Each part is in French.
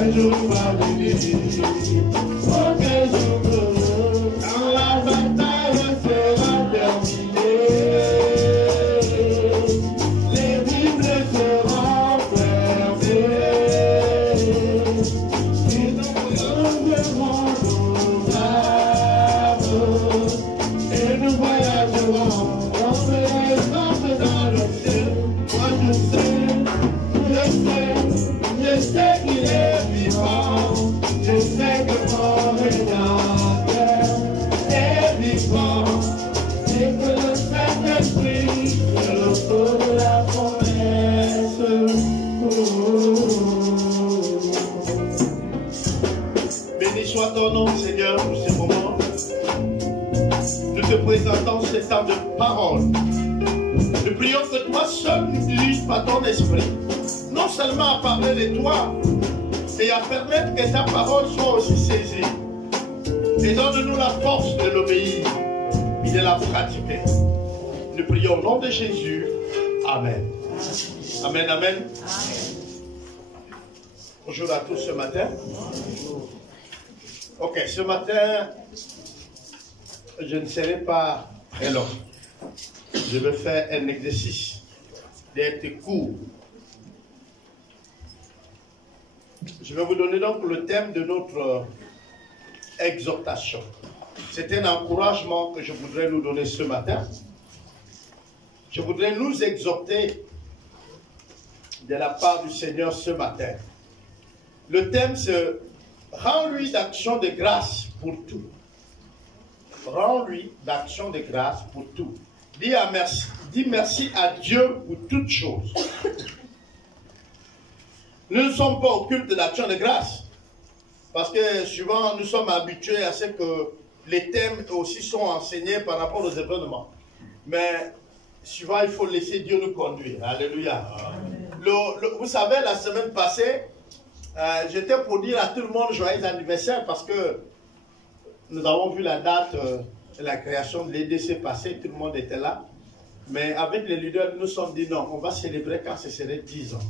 un jour va venir. Aucun jour heureux, quand la bataille sera terminée. Les Bibles seront fermées. Et nous reviendrons nos âmes. Et nous voyagerons dans les anges dans le ciel. Moi je sais qu'il est vivant. Je sais que mon Rédempteur est vivant. Et que le Saint-Esprit est l'auteur de la promesse. Béni soit ton nom, Seigneur, pour ce moment. Nous te présentons ce temps de parole. Nous prions que toi seul n'utilises pas ton esprit, non seulement à parler de toi, mais à permettre que ta parole soit aussi saisie. Et donne-nous la force de l'obéir et de la pratiquer. Nous prions au nom de Jésus. Amen. Amen, amen. Bonjour à tous ce matin. Ok, ce matin, je ne serai pas très long. Je vais faire un exercice d'être court. Je vais vous donner donc le thème de notre exhortation. C'est un encouragement que je voudrais nous donner ce matin. Je voudrais nous exhorter de la part du Seigneur ce matin. Le thème c'est « Rends-lui d'action de grâce pour tout ». Rends-lui d'action de grâce pour tout. Dis merci à Dieu pour toutes choses. Nous ne sommes pas au culte de l'action de grâce. Parce que souvent, nous sommes habitués à ce que les thèmes aussi sont enseignés par rapport aux événements. Mais souvent, il faut laisser Dieu nous conduire. Alléluia. Vous savez, la semaine passée, j'étais pour dire à tout le monde joyeux anniversaire parce que nous avons vu la date de la création de l'EDC passer, tout le monde était là. Mais avec les leaders, nous nous sommes dit non, on va célébrer quand ce serait 10 ans.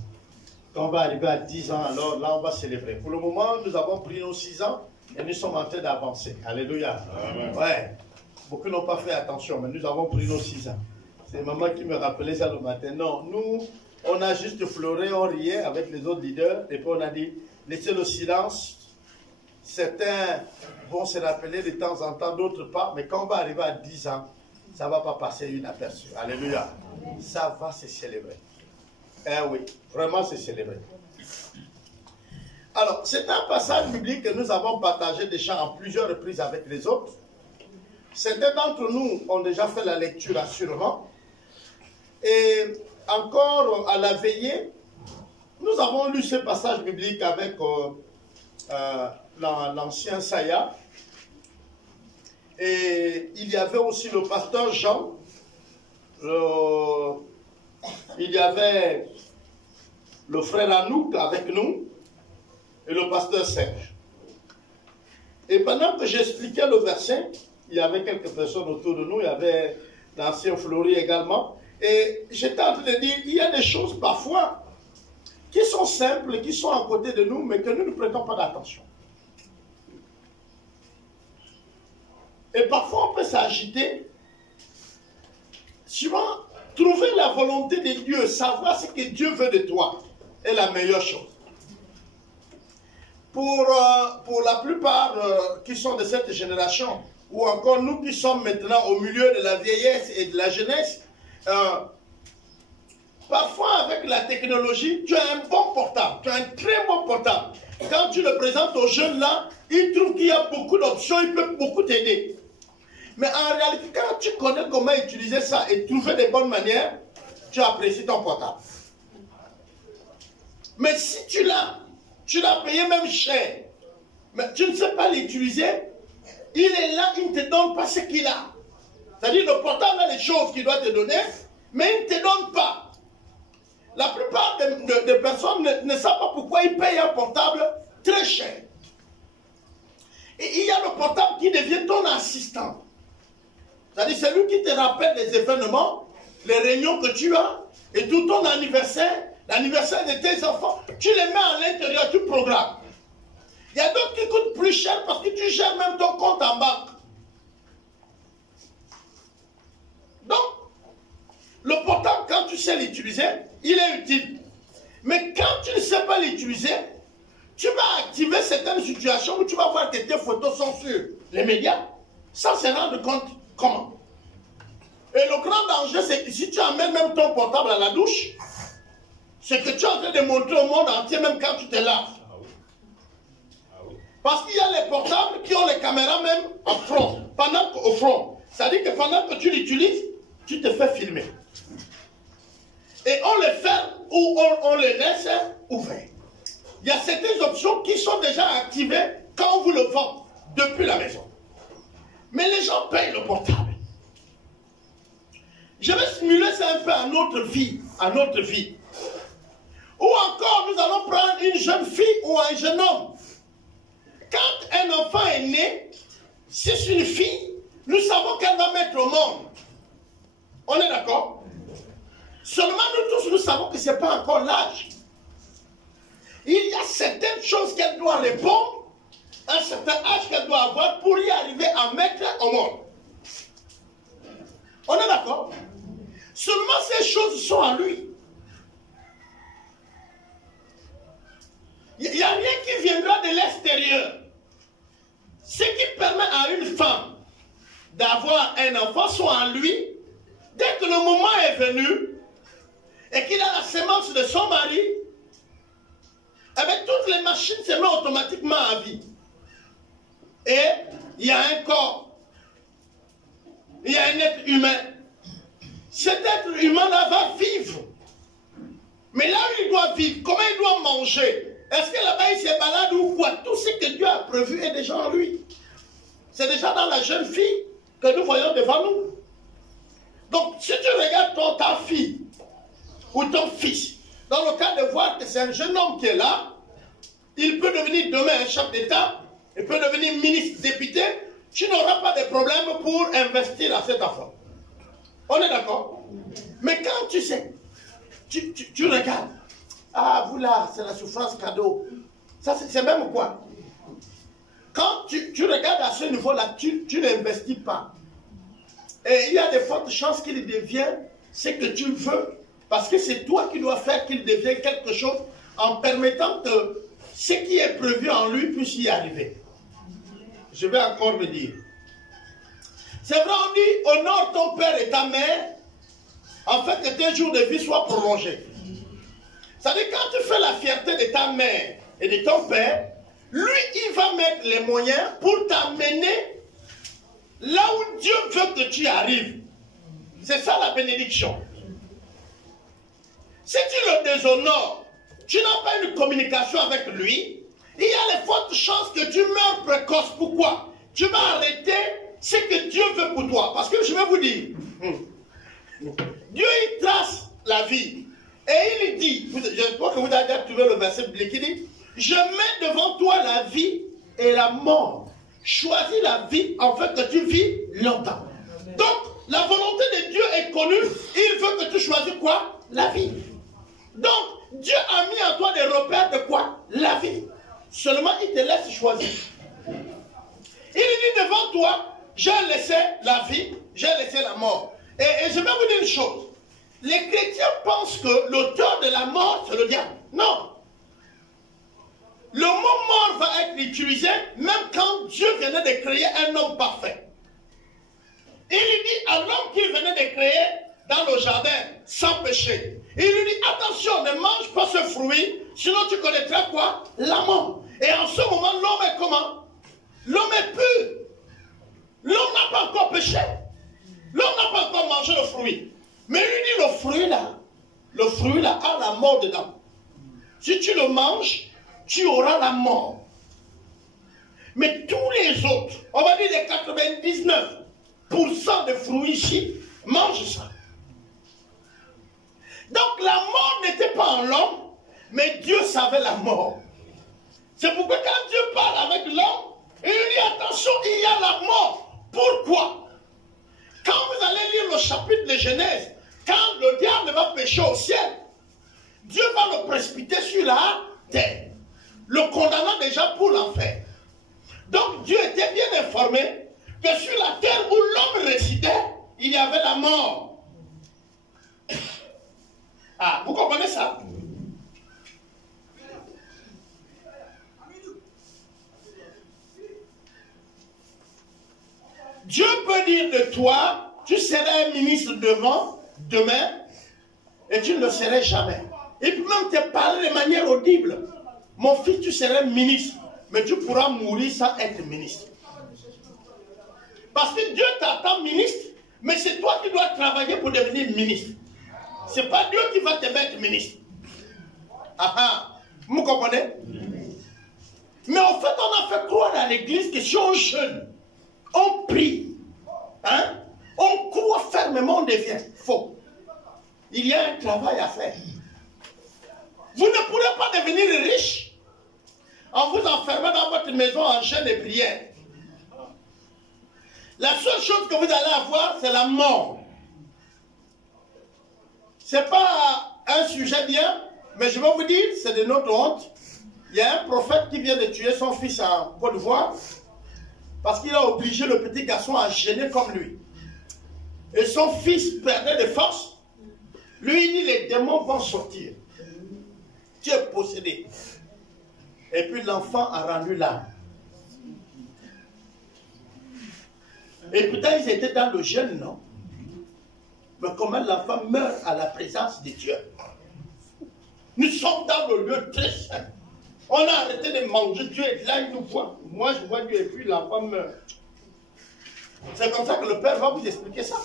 Quand on va arriver à 10 ans, alors là, on va célébrer. Pour le moment, nous avons pris nos 6 ans et nous sommes en train d'avancer. Alléluia. Amen. Ouais. Beaucoup n'ont pas fait attention, mais nous avons pris nos 6 ans. C'est maman qui me rappelait ça le matin. Non, nous, on a juste fleuré, on riait avec les autres leaders et puis on a dit, laissez le silence. Certains vont se rappeler de temps en temps, d'autres pas, mais quand on va arriver à 10 ans, ça ne va pas passer inaperçu. Alléluia. Ça va se célébrer. Eh oui, vraiment se célébrer. Alors, c'est un passage biblique que nous avons partagé déjà en plusieurs reprises avec les autres. Certains d'entre nous ont déjà fait la lecture assurément. Et encore à la veillée, nous avons lu ce passage biblique avec l'ancien Saya. Et il y avait aussi le pasteur Jean. Il y avait le frère Anouk avec nous et le pasteur Serge. Et pendant que j'expliquais le verset, il y avait quelques personnes autour de nous, il y avait l'ancien Fleury également, et j'étais en train de dire, il y a des choses parfois qui sont simples, qui sont à côté de nous, mais que nous ne prêtons pas d'attention. Et parfois on peut s'agiter, souvent trouver la volonté de Dieu, savoir ce que Dieu veut de toi, est la meilleure chose. Pour la plupart qui sont de cette génération, ou encore nous qui sommes maintenant au milieu de la vieillesse et de la jeunesse, parfois avec la technologie, tu as un bon portable, tu as un très bon portable. Quand tu le présentes aux jeunes là, ils trouvent qu'il y a beaucoup d'options, ils peuvent beaucoup t'aider. Mais en réalité, quand tu connais comment utiliser ça et trouver des bonnes manières, tu apprécies ton portable. Mais si tu l'as payé même cher, mais tu ne sais pas l'utiliser, il est là, il ne te donne pas ce qu'il a. C'est-à-dire le portable a les choses qu'il doit te donner, mais il ne te donne pas. La plupart des personnes ne savent pas pourquoi ils payent un portable très cher. Et il y a le portable qui devient ton assistant. C'est-à-dire c'est lui qui te rappelle les événements, les réunions que tu as, et tout ton anniversaire, l'anniversaire de tes enfants, tu les mets à l'intérieur, tu programmes. Il y a d'autres qui coûtent plus cher parce que tu gères même ton compte en banque. Donc, le portable, quand tu sais l'utiliser, il est utile. Mais quand tu ne sais pas l'utiliser, tu vas activer certaines situations où tu vas voir que tes photos sont sur les médias sans se rendre compte comment. Et le grand danger, c'est que si tu amènes même ton portable à la douche, c'est que tu es en train de montrer au monde entier même quand tu te laves. Parce qu'il y a les portables qui ont les caméras même en front, au front. C'est-à-dire que pendant que tu l'utilises, tu te fais filmer. Et on les ferme ou on les laisse ouverts. Il y a certaines options qui sont déjà activées quand on vous le vend depuis la maison. Mais les gens payent le portable. Je vais simuler ça un peu à notre vie, Ou encore, nous allons prendre une jeune fille ou un jeune homme. Quand un enfant est né, si c'est une fille, nous savons qu'elle va mettre au monde. On est d'accord? Seulement nous tous, nous savons que ce n'est pas encore l'âge. Il y a certaines choses qu'elle doit répondre, un certain âge qu'elle doit avoir pour y arriver à mettre au monde. On est d'accord? Seulement ces choses sont en lui. Il n'y a rien qui viendra de l'extérieur. Ce qui permet à une femme d'avoir un enfant soit en lui. Dès que le moment est venu et qu'il a la sémence de son mari, eh bien, toutes les machines se mettent automatiquement à vie. Et il y a un corps, il y a un être humain. Cet être humain-là va vivre. Mais là où il doit vivre, comment il doit manger? Est-ce que là-bas il se balade ou quoi? Tout ce que Dieu a prévu est déjà en lui. C'est déjà dans la jeune fille que nous voyons devant nous. Donc, si tu regardes ta fille ou ton fils, dans le cas de voir que c'est un jeune homme qui est là, il peut devenir demain un chef d'État, il peut devenir ministre, député, tu n'auras pas de problème pour investir à cet enfant. On est d'accord? Mais quand tu sais, tu regardes, ah, vous là, c'est la souffrance cadeau. Ça, c'est même quoi? Quand tu regardes à ce niveau-là, tu n'investis pas. Et il y a de fortes chances qu'il devienne ce que tu veux. Parce que c'est toi qui dois faire qu'il devienne quelque chose en permettant que ce qui est prévu en lui puisse y arriver. Je vais encore me dire. C'est vrai, on dit, honore ton père et ta mère, afin que tes jours de vie soient prolongés. C'est-à-dire, quand tu fais la fierté de ta mère et de ton père, lui, il va mettre les moyens pour t'amener là où Dieu veut que tu arrives. C'est ça la bénédiction. Si tu le déshonores, tu n'as pas une communication avec lui, il y a les fortes chances que tu meurs précoce. Pourquoi? Tu vas arrêter ce que Dieu veut pour toi. Parce que je vais vous dire, Dieu il trace la vie. Et il dit, je crois que vous avez déjà trouvé le verset biblique, il dit, je mets devant toi la vie et la mort. Choisis la vie afin que tu vis longtemps. Donc, la volonté de Dieu est connue. Il veut que tu choisisses quoi? La vie. Donc, Dieu a mis en toi des repères de quoi? La vie. Seulement, il te laisse choisir. Il dit devant toi, j'ai laissé la vie, j'ai laissé la mort. Et je vais vous dire une chose. Les chrétiens pensent que l'auteur de la mort, c'est le diable. Non. Le mot mort va être utilisé même quand Dieu venait de créer un homme parfait. Il lui dit à l'homme qu'il venait de créer dans le jardin, sans péché. Il lui dit, attention, ne mange pas ce fruit, sinon tu connaîtras quoi? La mort. Et en ce moment, l'homme est comment? L'homme est pur. L'homme n'a pas encore péché. L'homme n'a pas encore mangé le fruit. Mais il lui dit, le fruit là a la mort dedans. Si tu le manges, tu auras la mort. Mais tous les autres, on va dire les 99% des fruits ici, mangent ça. Donc la mort n'était pas en l'homme, mais Dieu savait la mort. C'est pourquoi quand Dieu parle avec l'homme, il lui dit attention, il y a la mort. Pourquoi? Quand vous allez lire le chapitre de Genèse, quand le diable va pécher au ciel, Dieu va le précipiter sur la terre. le condamnant déjà pour l'enfer. Donc Dieu était bien informé que sur la terre où l'homme résidait, il y avait la mort. Ah, vous comprenez ça? Dieu peut dire de toi, tu serais un ministre demain, et tu ne le serais jamais. Il peut même te parler de manière audible. Mon fils, tu serais ministre, mais tu pourras mourir sans être ministre. Parce que Dieu t'attend ministre, mais c'est toi qui dois travailler pour devenir ministre. Ce n'est pas Dieu qui va te mettre ministre. Ah ah, vous comprenez? Mais en fait, on a fait croire à l'église que si on jeûne, on prie, hein, on croit fermement, on devient faux. Il y a un travail à faire. Vous ne pourrez pas devenir riche en vous enfermant dans votre maison en jeûne et prière. La seule chose que vous allez avoir, c'est la mort. Ce n'est pas un sujet bien, mais je vais vous dire, c'est de notre honte. Il y a un prophète qui vient de tuer son fils en Côte d'Ivoire parce qu'il a obligé le petit garçon à jeûner comme lui. Et son fils perdait de force. Lui, il dit, les démons vont sortir. Tu es possédé. Et puis l'enfant a rendu l'âme. Et pourtant, ils étaient dans le jeûne, non? Mais comment l'enfant meurt à la présence de Dieu? Nous sommes dans le lieu très saint. On a arrêté de manger. Dieu est là, il nous voit. Moi, je vois Dieu et puis l'enfant meurt. C'est comme ça que le Père va vous expliquer ça.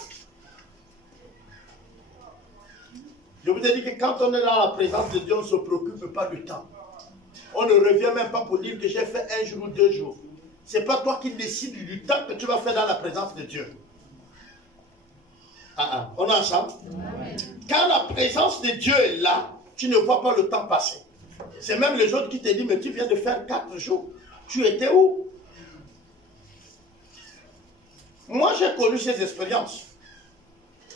Je vous ai dit que quand on est dans la présence de Dieu, on ne se préoccupe pas du temps. On ne revient même pas pour dire que j'ai fait 1 jour ou 2 jours. Ce n'est pas toi qui décides du temps que tu vas faire dans la présence de Dieu. On est ensemble? Amen. Quand la présence de Dieu est là, tu ne vois pas le temps passer. C'est même les autres qui te disent, mais tu viens de faire 4 jours. Tu étais où? Moi, j'ai connu ces expériences.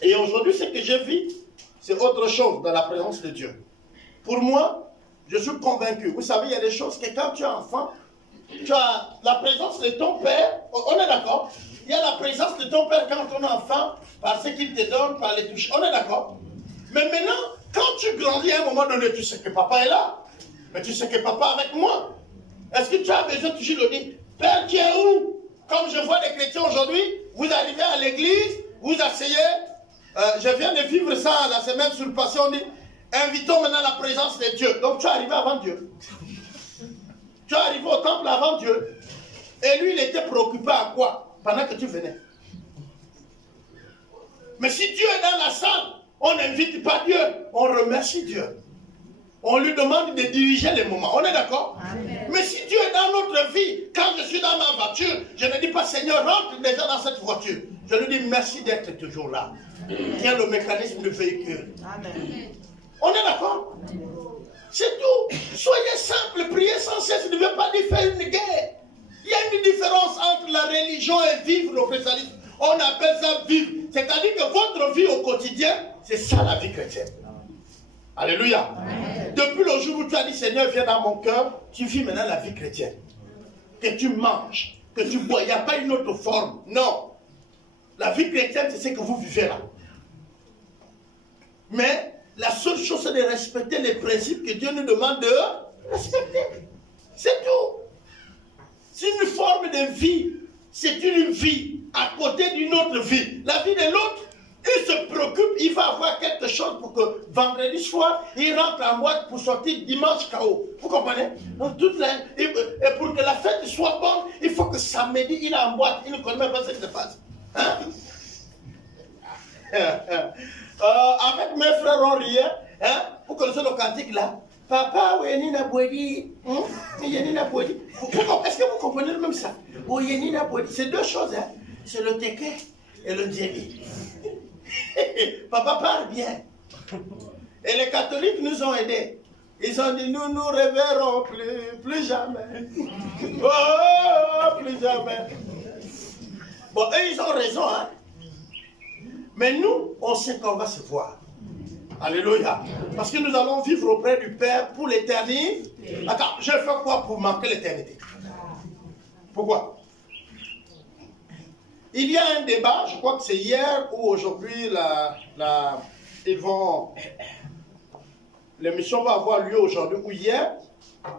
Et aujourd'hui, ce que je vis, c'est autre chose dans la présence de Dieu. Pour moi, je suis convaincu. Vous savez, il y a des choses que quand tu es enfant, tu as la présence de ton père. On est d'accord? Il y a la présence de ton père quand on est enfant, par ce qu'il te donne, par les touches. On est d'accord? Mais maintenant, quand tu grandis à un moment donné, tu sais que papa est là. Mais tu sais que papa est avec moi. Est-ce que tu as besoin toujours de dire, Père, tu es où? Comme je vois les chrétiens aujourd'hui, vous arrivez à l'église, vous asseyez. Je viens de vivre ça la semaine sur le passé, on dit, invitons maintenant la présence de Dieu. Donc tu es arrivé avant Dieu. Tu es arrivé au temple avant Dieu. Et lui, il était préoccupé à quoi? Pendant que tu venais. Mais si Dieu est dans la salle, on n'invite pas Dieu, on remercie Dieu. On lui demande de diriger les moments. On est d'accord? Mais si Dieu est dans notre vie, quand je suis dans ma voiture, je ne dis pas Seigneur, rentre déjà dans cette voiture. Je lui dis merci d'être toujours là. Tiens le mécanisme du véhicule. Amen. On est d'accord? C'est tout. Soyez simple, priez sans cesse. Ne veut pas dire faire une guerre. Il y a une différence entre la religion et vivre le christianisme. On appelle ça vivre. C'est-à-dire que votre vie au quotidien, c'est ça la vie chrétienne. Alléluia. Amen. Depuis le jour où tu as dit Seigneur, viens dans mon cœur, tu vis maintenant la vie chrétienne. Que tu manges, que tu bois. Il n'y a pas une autre forme. Non. La vie chrétienne, c'est ce que vous vivez là. Mais la seule chose, c'est de respecter les principes que Dieu nous demande de respecter. C'est tout. C'est une forme de vie. C'est une vie à côté d'une autre vie. La vie de l'autre, il se préoccupe, il va avoir quelque chose pour que vendredi soir, il rentre en boîte pour sortir dimanche KO. Vous comprenez? Donc, et pour que la fête soit bonne, il faut que samedi, il est en boîte. Il ne connaît même pas ce qui se passe. Hein? Avec mes frères, on riait. Hein? Vous connaissez le cantique là? Papa, Oyenina Bwedi. Est-ce que vous comprenez même ça? Oyenina Bwedi. C'est deux choses. Hein? C'est le teke et le djébi. Papa parle bien. Et les catholiques nous ont aidés. Ils ont dit, nous nous reverrons plus jamais. Oh, plus jamais. Bon, eux, ils ont raison, hein. Mais nous, on sait qu'on va se voir. Alléluia. Parce que nous allons vivre auprès du Père pour l'éternité. Attends, je vais faire quoi pour manquer l'éternité? Pourquoi? Il y a un débat, je crois que c'est hier ou aujourd'hui, l'émission va avoir lieu aujourd'hui ou hier,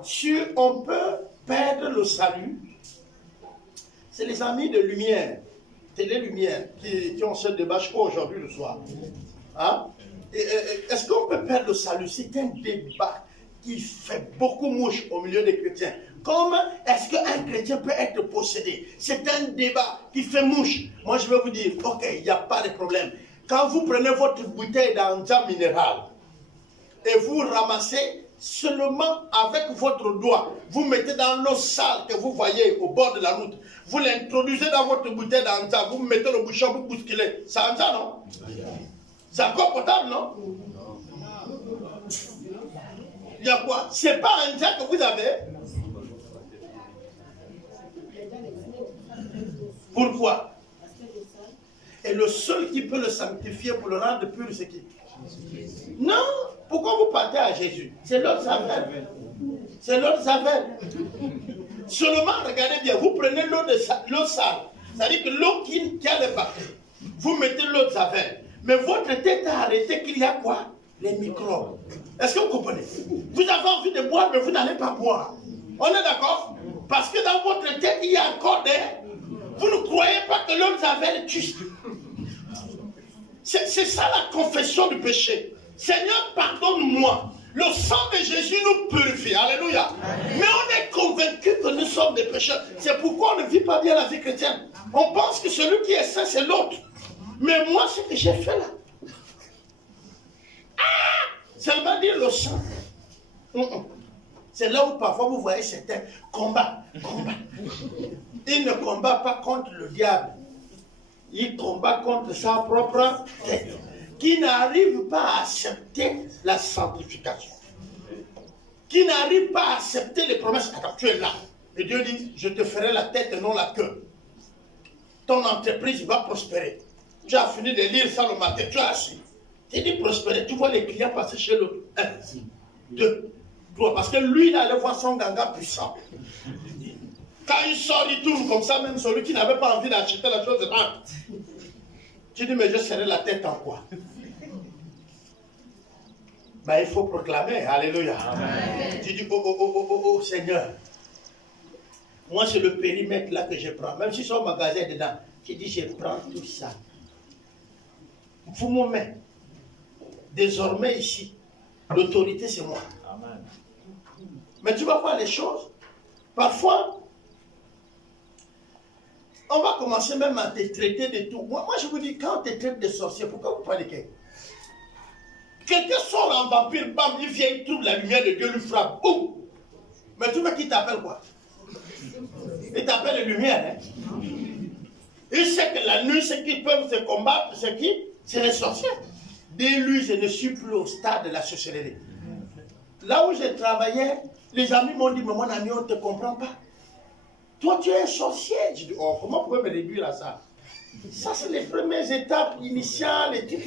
sur on peut perdre le salut. C'est les amis de Lumière, Télé Lumière, qui ont ce débat, je crois, aujourd'hui le soir. Hein? Est-ce qu'on peut perdre le salut? C'est un débat qui fait beaucoup mouche au milieu des chrétiens. Comme est-ce qu'un chrétien peut être possédé? C'est un débat qui fait mouche. Moi, je vais vous dire, ok, il n'y a pas de problème. Quand vous prenez votre bouteille d'anja minéral et vous ramassez seulement avec votre doigt, vous mettez dans l'eau sale que vous voyez au bord de la route, vous l'introduisez dans votre bouteille d'anja, vous mettez le bouchon, vous bousculez. C'est anja, non? C'est encore potable, non? Il y a quoi? C'est pas anja que vous avez? Pourquoi? Et le seul qui peut le sanctifier pour le rendre pur, c'est qui? Non! Pourquoi vous partez à Jésus? C'est l'autre savelle. C'est l'autre savelle. Seulement, regardez bien, vous prenez l'eau sale, c'est-à-dire que l'eau qui a les bactéries, vous mettez l'eau de savelle. Mais votre tête a arrêté qu'il y a quoi? Les microbes. Est-ce que vous comprenez? Vous avez envie de boire, mais vous n'allez pas boire. On est d'accord? Parce que dans votre tête, il y a encore d'air. Vous ne croyez pas que l'homme avait le tue. C'est ça la confession du péché. Seigneur, pardonne-moi. Le sang de Jésus nous purifie. Alléluia. Amen. Mais on est convaincu que nous sommes des pécheurs. C'est pourquoi on ne vit pas bien la vie chrétienne. On pense que celui qui est saint, c'est l'autre. Mais moi, ce que j'ai fait là, seulement dire le sang. C'est là où parfois vous voyez certains combats. Il ne combat pas contre le diable. Il combat contre sa propre tête. Qui n'arrive pas à accepter la sanctification. Qui n'arrive pas à accepter les promesses. Attends, tu es là. Et Dieu dit, je te ferai la tête et non la queue. Ton entreprise va prospérer. Tu as fini de lire ça le matin, tu as assis. Tu dis prospérer, tu vois les clients passer chez l'autre. 1, 2, 3. Parce que lui, il allait voir son ganga puissant. Quand il sort, il tourne comme ça, même celui qui n'avait pas envie d'acheter la chose. Tu dis, mais je serai la tête en quoi? Ben, il faut proclamer. Alléluia. Amen. Tu dis, oh, Seigneur. Moi, c'est le périmètre là que je prends. Même si son magasin est dedans, tu dis, je prends tout ça. Vous me mettez. Désormais, ici, l'autorité, c'est moi. Amen. Mais tu vas voir les choses. Parfois, on va commencer même à te traiter de tout. Moi, je vous dis, quand on te traite de sorcier, pourquoi vous parlez de quelqu'un? Quelqu'un sort en vampire, bam, il vient, il trouve la lumière de Dieu, lui frappe, boum. Mais tu vois qui t'appelle quoi? Il t'appelle la lumière. Hein? Il sait que la nuit, ceux qui peuvent se combattre, c'est qui? C'est les sorciers. Dès lui, je ne suis plus au stade de la sorcellerie. Là où je travaillais, les amis m'ont dit, mais mon ami, on ne te comprend pas. Toi, tu es un sorcier. Je dis, oh, comment vous pouvez me réduire à ça? Ça, c'est les premières étapes initiales et tout.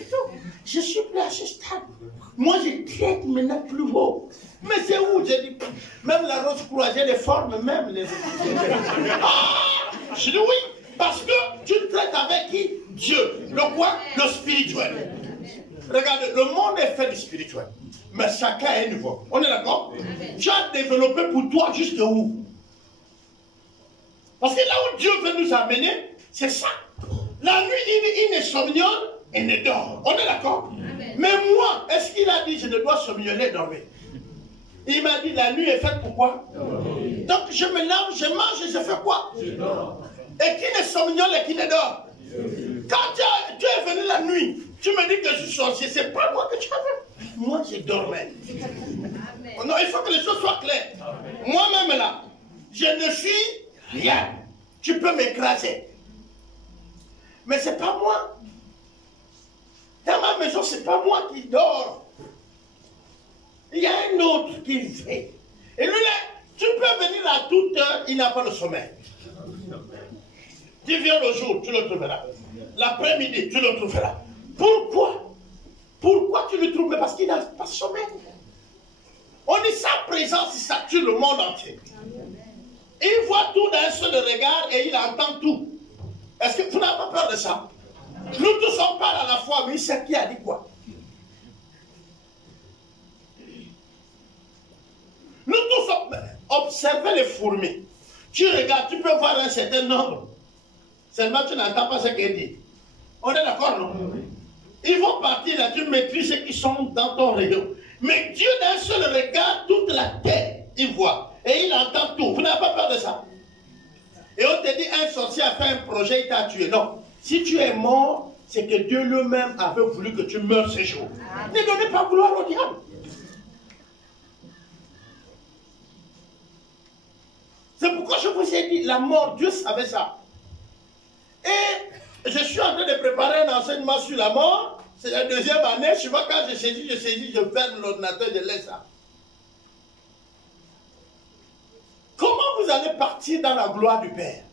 Je suis plus à ce stade. Moi, je traite maintenant plus haut. Mais c'est où? J'ai dit, même la rose croisée, les formes, même les... Je dis oui, parce que tu traites avec qui? Dieu. Le quoi? Le spirituel. Regardez, le monde est fait du spirituel. Mais chacun a un niveau. On est d'accord? Tu as développé pour toi jusqu'où? Parce que là où Dieu veut nous amener, c'est ça. La nuit, il ne somnole et ne dort. On est d'accord? Mais moi, est-ce qu'il a dit je ne dois somnoler et dormir? Il m'a dit la nuit est faite pour quoi? Donc je me lave, je mange et je fais quoi? Je dors. Et qui ne somnole et qui ne dort? Quand tu es venu la nuit, tu me dis que je suis sorcier, c'est pas moi que tu as vu. Moi, je dormais. Non, il faut que les choses soient claires. Moi-même là, je ne suis rien. Tu peux m'écraser. Mais c'est pas moi. Dans ma maison, c'est pas moi qui dors. Il y a un autre qui fait. Et lui là, tu peux venir à toute heure, il n'a pas le sommeil. Tu viens le jour, tu le trouveras. L'après-midi, tu le trouveras. Pourquoi? Pourquoi tu le trouves? Mais parce qu'il n'a pas sommeil. On dit sa présence, il sature le monde entier. Il voit tout d'un seul regard et il entend tout. Est-ce que tu n'as pas peur de ça? Nous tous on parle à la fois, mais il sait qui a dit quoi. Nous tous observez les fourmis. Tu regardes, tu peux voir un certain nombre. Seulement tu n'entends pas ce qu'elle dit. On est d'accord, non? Ils vont partir là, tu maîtrises ceux qui sont dans ton rayon. Mais Dieu d'un seul regard, toute la terre, il voit. Et il entend tout. Vous n'avez pas peur de ça? Et on te dit, un sorcier a fait un projet, il t'a tué. Non. Si tu es mort, c'est que Dieu lui-même avait voulu que tu meurs ce jour. Ne donnez pas gloire au diable. C'est pourquoi je vous ai dit, la mort, Dieu savait ça. Et je suis en train de préparer un enseignement sur la mort. C'est la deuxième année. Je vois quand je saisis, je ferme l'ordinateur, je laisse ça. Comment vous allez partir dans la gloire du Père?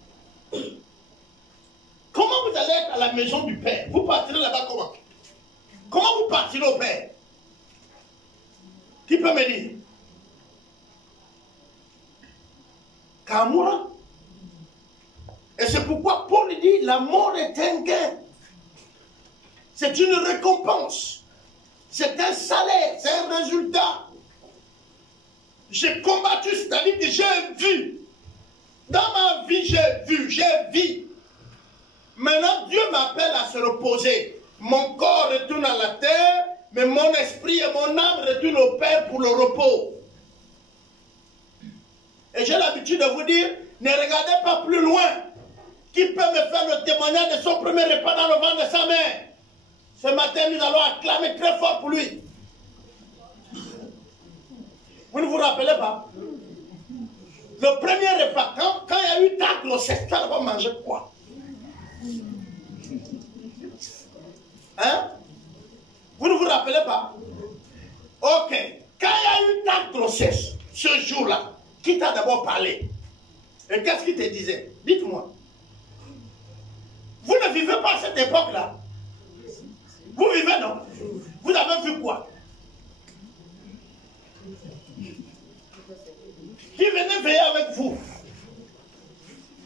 Comment vous allez être à la maison du Père? Vous partirez là-bas comment? Comment vous partirez au Père? Qui peut me dire? Kamura. Et c'est pourquoi Paul dit, la mort est un gain. C'est une récompense. C'est un salaire, c'est un résultat. J'ai combattu, c'est-à-dire que j'ai vu. Dans ma vie, j'ai vu, j'ai vu. Maintenant, Dieu m'appelle à se reposer. Mon corps retourne à la terre, mais mon esprit et mon âme retournent au Père pour le repos. Et j'ai l'habitude de vous dire, ne regardez pas plus loin. Qui peut me faire le témoignage de son premier repas dans le ventre de sa mère? Ce matin, nous allons acclamer très fort pour lui. Vous ne vous rappelez pas? Le premier repas, quand il y a eu ta grossesse, tu vas manger quoi? Hein? Vous ne vous rappelez pas? Ok. Quand il y a eu ta grossesse, ce jour-là, qui t'a d'abord parlé? Et qu'est-ce qu'il te disait? Dites-moi. Vous ne vivez pas à cette époque-là. Vous vivez, non? Vous avez vu quoi? Qui venait veiller avec vous?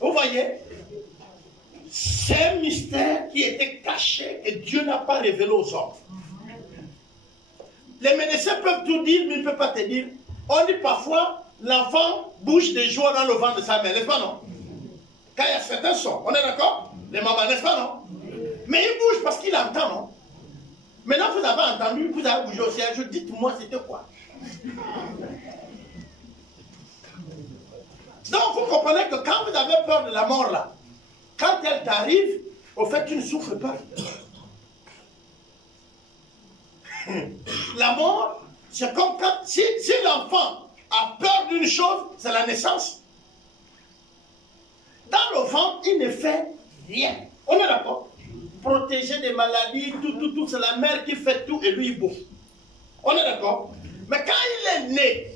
Vous voyez? C'est un mystère qui était caché et Dieu n'a pas révélé aux hommes. Les médecins peuvent tout dire, mais ils ne peuvent pas te dire. On dit parfois, l'enfant bouge des joies dans le ventre de sa mère, n'est-ce pas, non? Quand il y a certains sons, on est d'accord? Les mamans, n'est-ce pas, non? Mais il bouge parce qu'il entend, non? Maintenant, vous avez entendu, vous avez bougé aussi un jour, dites-moi c'était quoi? Donc, vous comprenez que quand vous avez peur de la mort, là, quand elle t'arrive, au fait, tu ne souffres pas. La mort, c'est comme quand, si l'enfant a peur d'une chose, c'est la naissance. Dans le ventre, il ne fait rien. On est d'accord? Protéger des maladies, tout, c'est la mère qui fait tout et lui il bouffe. On est d'accord? Mais quand il est né,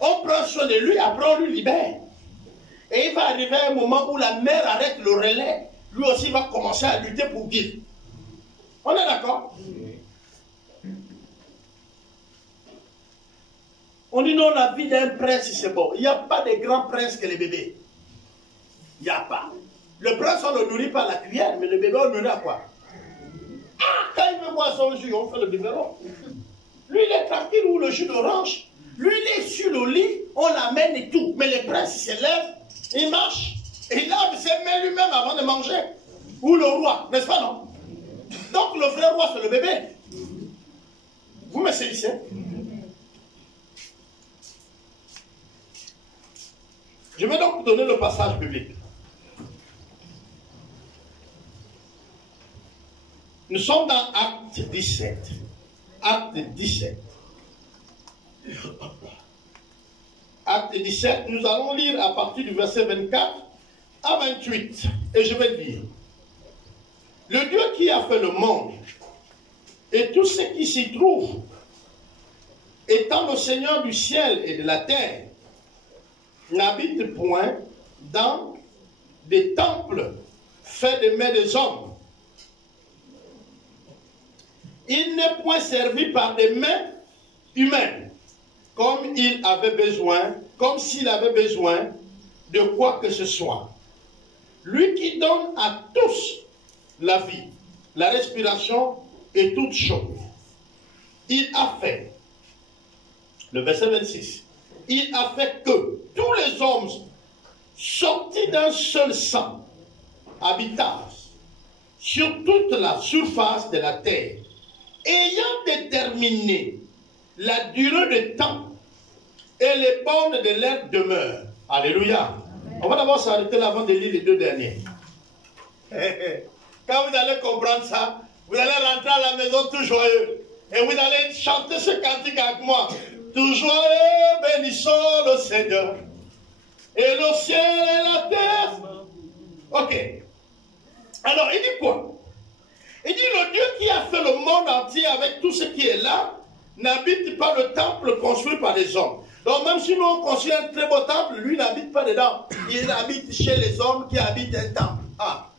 on prend soin de lui, après on lui libère. Et il va arriver un moment où la mère arrête le relais, lui aussi va commencer à lutter pour vivre. On est d'accord? On dit non, la vie d'un prince c'est bon. Il n'y a pas de grand prince que les bébés. Il n'y a pas. Le prince, on ne le nourrit pas à la cuillère, mais le bébé, on le nourrit à quoi? Ah, quand il veut boire son jus, on fait le biberon. Lui, il est tranquille, ou le jus d'orange. Lui, il est sur le lit, on l'amène et tout. Mais le prince, il se lève, il marche, et il lave ses mains lui-même avant de manger. Ou le roi, n'est-ce pas, non? Donc, le vrai roi, c'est le bébé. Vous me saisissez? Je vais donc vous donner le passage biblique. Nous sommes dans Acte 17. Acte 17. Acte 17, nous allons lire à partir du verset 24 à 28. Et je vais dire. Le Dieu qui a fait le monde et tout ce qui s'y trouve, étant le Seigneur du ciel et de la terre, n'habite point dans des temples faits des mains des hommes. Il n'est point servi par des mains humaines, comme il avait besoin, comme s'il avait besoin de quoi que ce soit. Lui qui donne à tous la vie, la respiration et toutes choses. Il a fait, le verset 26, il a fait que tous les hommes sortis d'un seul sang habitassent sur toute la surface de la terre, ayant déterminé la durée du temps et les bornes de leur demeure. Alléluia. On va d'abord s'arrêter là avant de lire les deux derniers. Quand vous allez comprendre ça, vous allez rentrer à la maison tout joyeux. Et vous allez chanter ce cantique avec moi. Tout joyeux, bénissons le Seigneur. Et le ciel et la terre. Ok. Alors, il dit quoi? Il dit, le Dieu qui a fait le monde entier avec tout ce qui est là, n'habite pas le temple construit par les hommes. Donc, même si nous on construit un très beau temple, lui n'habite pas dedans. Il habite chez les hommes qui habitent un temple. Ah.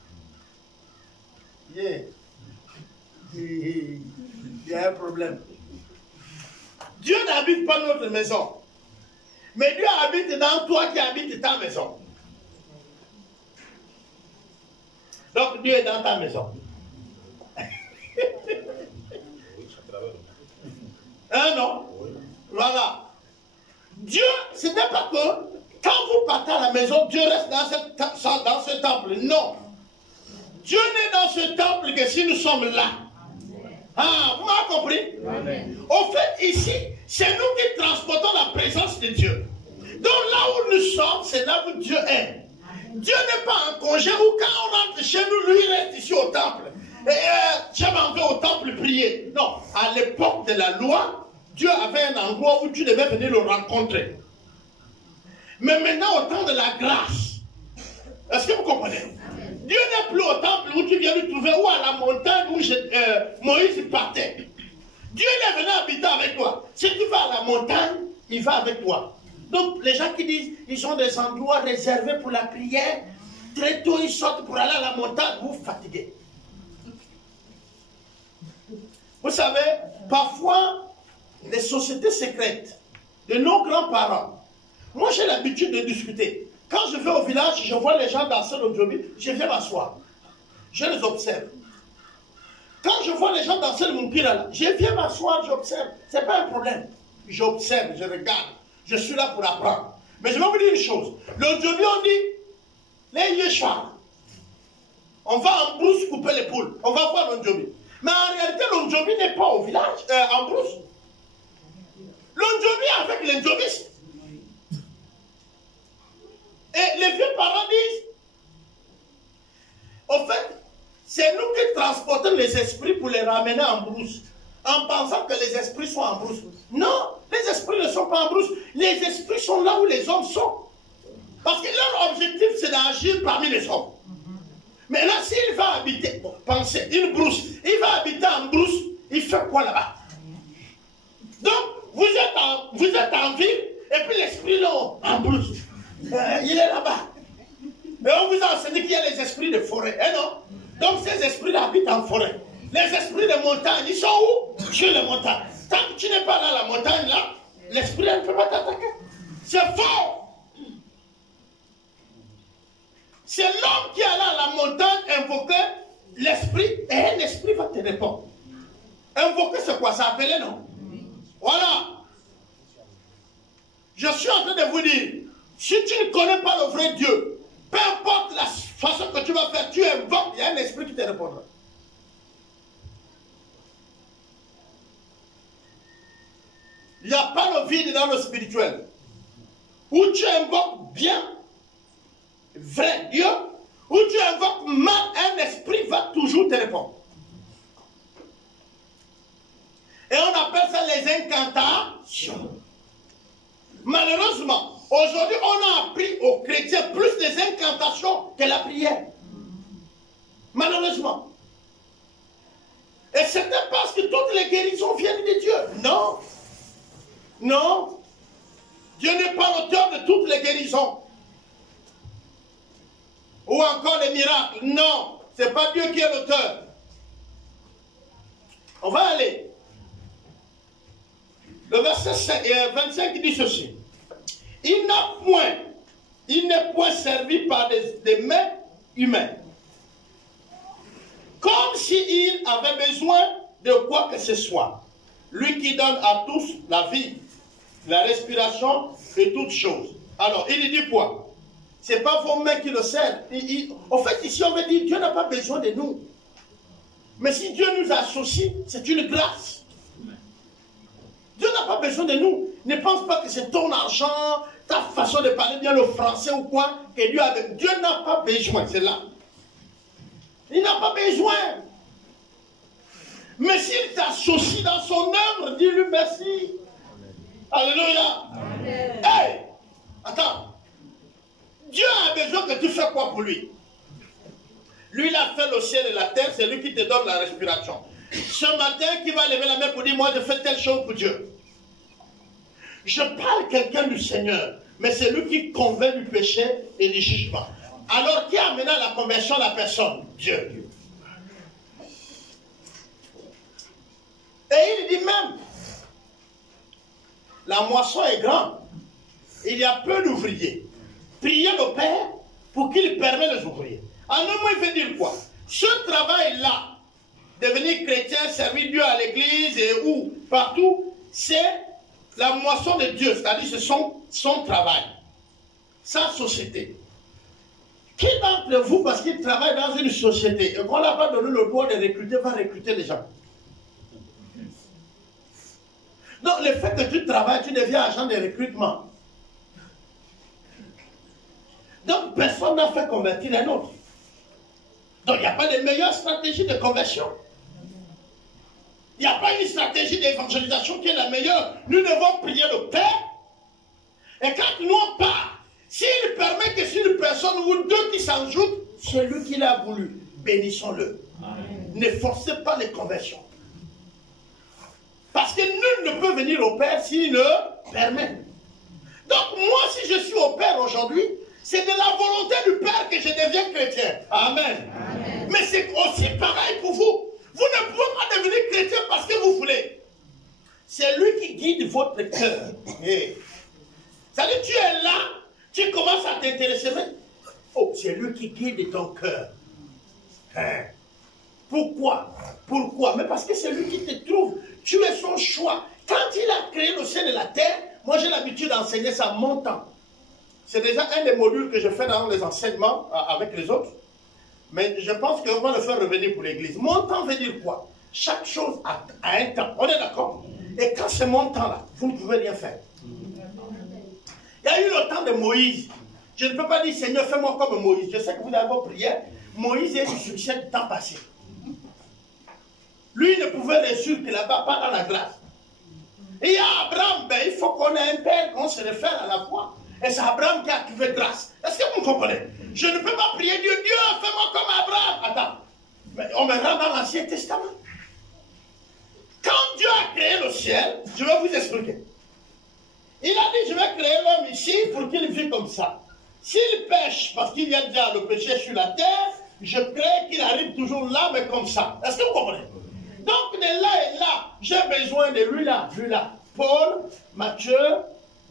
Yeah. Il y a un problème. Dieu n'habite pas notre maison. Mais Dieu habite dans toi qui habites ta maison. Donc Dieu est dans ta maison. Hein, non? Voilà. Dieu, ce n'est pas que quand vous partez à la maison, Dieu reste dans ce temple. Non. Dieu n'est dans ce temple que si nous sommes là. Ah, vous m'avez compris? Amen. Au fait, ici, c'est nous qui transportons la présence de Dieu. Donc là où nous sommes, c'est là où Dieu est. Dieu n'est pas en congé où quand on rentre chez nous, lui reste ici au temple. Et je m'en vais au temple prier. Non, à l'époque de la loi, Dieu avait un endroit où tu devais venir le rencontrer. Mais maintenant, au temps de la grâce, est-ce que vous comprenez? Amen. Dieu n'est plus au temple où tu viens le trouver, ou à la montagne où Moïse partait. Dieu est venu habiter avec toi. Si tu vas à la montagne, il va avec toi. Donc, les gens qui disent ils ont des endroits réservés pour la prière, très tôt ils sortent pour aller à la montagne, vous fatiguez. Vous savez, parfois, les sociétés secrètes de nos grands-parents, moi j'ai l'habitude de discuter. Quand je vais au village, je vois les gens danser le djobi, je viens m'asseoir. Je les observe. Quand je vois les gens danser le moupira, je viens m'asseoir, j'observe. Ce n'est pas un problème. J'observe, je regarde. Je suis là pour apprendre. Mais je vais vous dire une chose. Le djobi, on dit, les yéchouas. On va en brousse couper les poules. On va voir le djobi. Mais en réalité, le djobi n'est pas au village, en brousse. Le djobi avec les djobistes. Et les vieux parents disent, au fait, c'est nous qui transportons les esprits pour les ramener en brousse, en pensant que les esprits sont en brousse. Non, les esprits ne sont pas en brousse. Les esprits sont là où les hommes sont. Parce que leur objectif, c'est d'agir parmi les hommes. Mais là, s'il va habiter, bon, pensez, une brousse, il va habiter en brousse, il fait quoi là-bas? Donc, vous êtes en ville, et puis l'esprit là, en brousse. Il est là-bas. Mais on vous a enseigné qu'il y a les esprits de forêt, hein non? Donc ces esprits-là habitent en forêt. Les esprits de montagne, ils sont où? Sur les montagnes. Tant que tu n'es pas là, la montagne, là, l'esprit ne peut pas t'attaquer. C'est faux. C'est l'homme qui est allé à la montagne invoquer l'esprit, et un esprit va te répondre. Invoquer, c'est quoi? Ça appelé, non? Voilà. Je suis en train de vous dire, si tu ne connais pas le vrai Dieu, peu importe la façon que tu vas faire, tu invoques, il y a un esprit qui te répondra. Il n'y a pas le vide dans le spirituel. Où tu invoques bien, vrai Dieu, où tu invoques mal, un esprit va toujours te répondre. Et on appelle ça les incantations. Malheureusement, aujourd'hui, on a appris aux chrétiens plus des incantations que la prière. Malheureusement. Et certains pensent que toutes les guérisons viennent de Dieu. Non. Non. Dieu n'est pas l'auteur de toutes les guérisons. Ou encore les miracles. Non. Ce n'est pas Dieu qui est l'auteur. On va aller. Le verset 25 dit ceci. Il n'est point servi par des mains humaines. Comme s'il avait besoin de quoi que ce soit. Lui qui donne à tous la vie, la respiration et toutes choses. Alors, il dit quoi? Ce n'est pas vos mains qui le servent. En fait, ici, on veut dire Dieu n'a pas besoin de nous. Mais si Dieu nous associe, c'est une grâce. Dieu n'a pas besoin de nous. Ne pense pas que c'est ton argent, ta façon de parler bien le français ou quoi, que Dieu a besoin. Dieu n'a pas besoin, c'est là. Il n'a pas besoin. Mais s'il t'associe dans son œuvre, dis-lui merci. Alléluia. Hey, attends. Dieu a besoin que tu fasses quoi pour lui? Lui, il a fait le ciel et la terre, c'est lui qui te donne la respiration. Ce matin, qui va lever la main pour dire, moi, je fais telle chose pour Dieu. Je parle quelqu'un du Seigneur, mais c'est lui qui convainc du péché et du jugement. Alors, qui amène à la conversion la personne? Dieu. Et il dit même, la moisson est grande, il y a peu d'ouvriers. Priez le Père pour qu'il permette les ouvriers. En un mot, il veut dire quoi? Ce travail-là, devenir chrétien, servir Dieu à l'église et où, partout, c'est la moisson de Dieu, c'est-à-dire c'est son travail, sa société. Qui d'entre vous, parce qu'il travaille dans une société et qu'on n'a pas donné le droit de recruter, va recruter les gens? Donc, le fait que tu travailles, tu deviens agent de recrutement. Donc, personne n'a fait convertir un autre. Donc, il n'y a pas de meilleure stratégie de conversion. Il n'y a pas une stratégie d'évangélisation qui est la meilleure. Nous devons prier le Père. Et quand nous on part, s'il permet que c'est une personne ou deux qui s'ajoutent, c'est lui qui l'a voulu. Bénissons-le. Ne forcez pas les conversions. Parce que nul ne peut venir au Père s'il le permet. Donc moi, si je suis au Père aujourd'hui, c'est de la volonté du Père que je deviens chrétien. Amen. Amen. Mais c'est aussi pareil pour vous. Vous ne pouvez pas devenir chrétien parce que vous voulez. C'est lui qui guide votre cœur. C'est-à-dire, tu es là, tu commences à t'intéresser. Oh, c'est lui qui guide ton cœur. Hein? Pourquoi? Pourquoi? Mais parce que c'est lui qui te trouve. Tu es son choix. Quand il a créé le ciel et la terre, moi j'ai l'habitude d'enseigner ça montant. C'est déjà un des modules que je fais dans les enseignements avec les autres. Mais je pense qu'on va le faire revenir pour l'église. Mon temps veut dire quoi? Chaque chose a un temps. On est d'accord? Et quand c'est mon temps-là, vous ne pouvez rien faire. Il y a eu le temps de Moïse. Je ne peux pas dire, Seigneur, fais-moi comme Moïse. Je sais que vous avez prié. Moïse est du succès du temps passé. Lui ne pouvait réussir que là-bas, pas dans la grâce. Et il y a Abraham, ben, il faut qu'on ait un père, qu'on se réfère à la foi. Et c'est Abraham qui a trouvé grâce. Est-ce que vous me comprenez? Je ne peux pas prier Dieu, Dieu, fais-moi comme Abraham. Attends, mais on me rend dans l'Ancien Testament. Quand Dieu a créé le ciel, je vais vous expliquer. Il a dit, je vais créer l'homme ici pour qu'il vive comme ça. S'il pêche, parce qu'il y a déjà le péché sur la terre, je crée qu'il arrive toujours là, mais comme ça. Est-ce que vous comprenez? Donc, de là et là, j'ai besoin de lui là, lui là. Paul, Matthieu,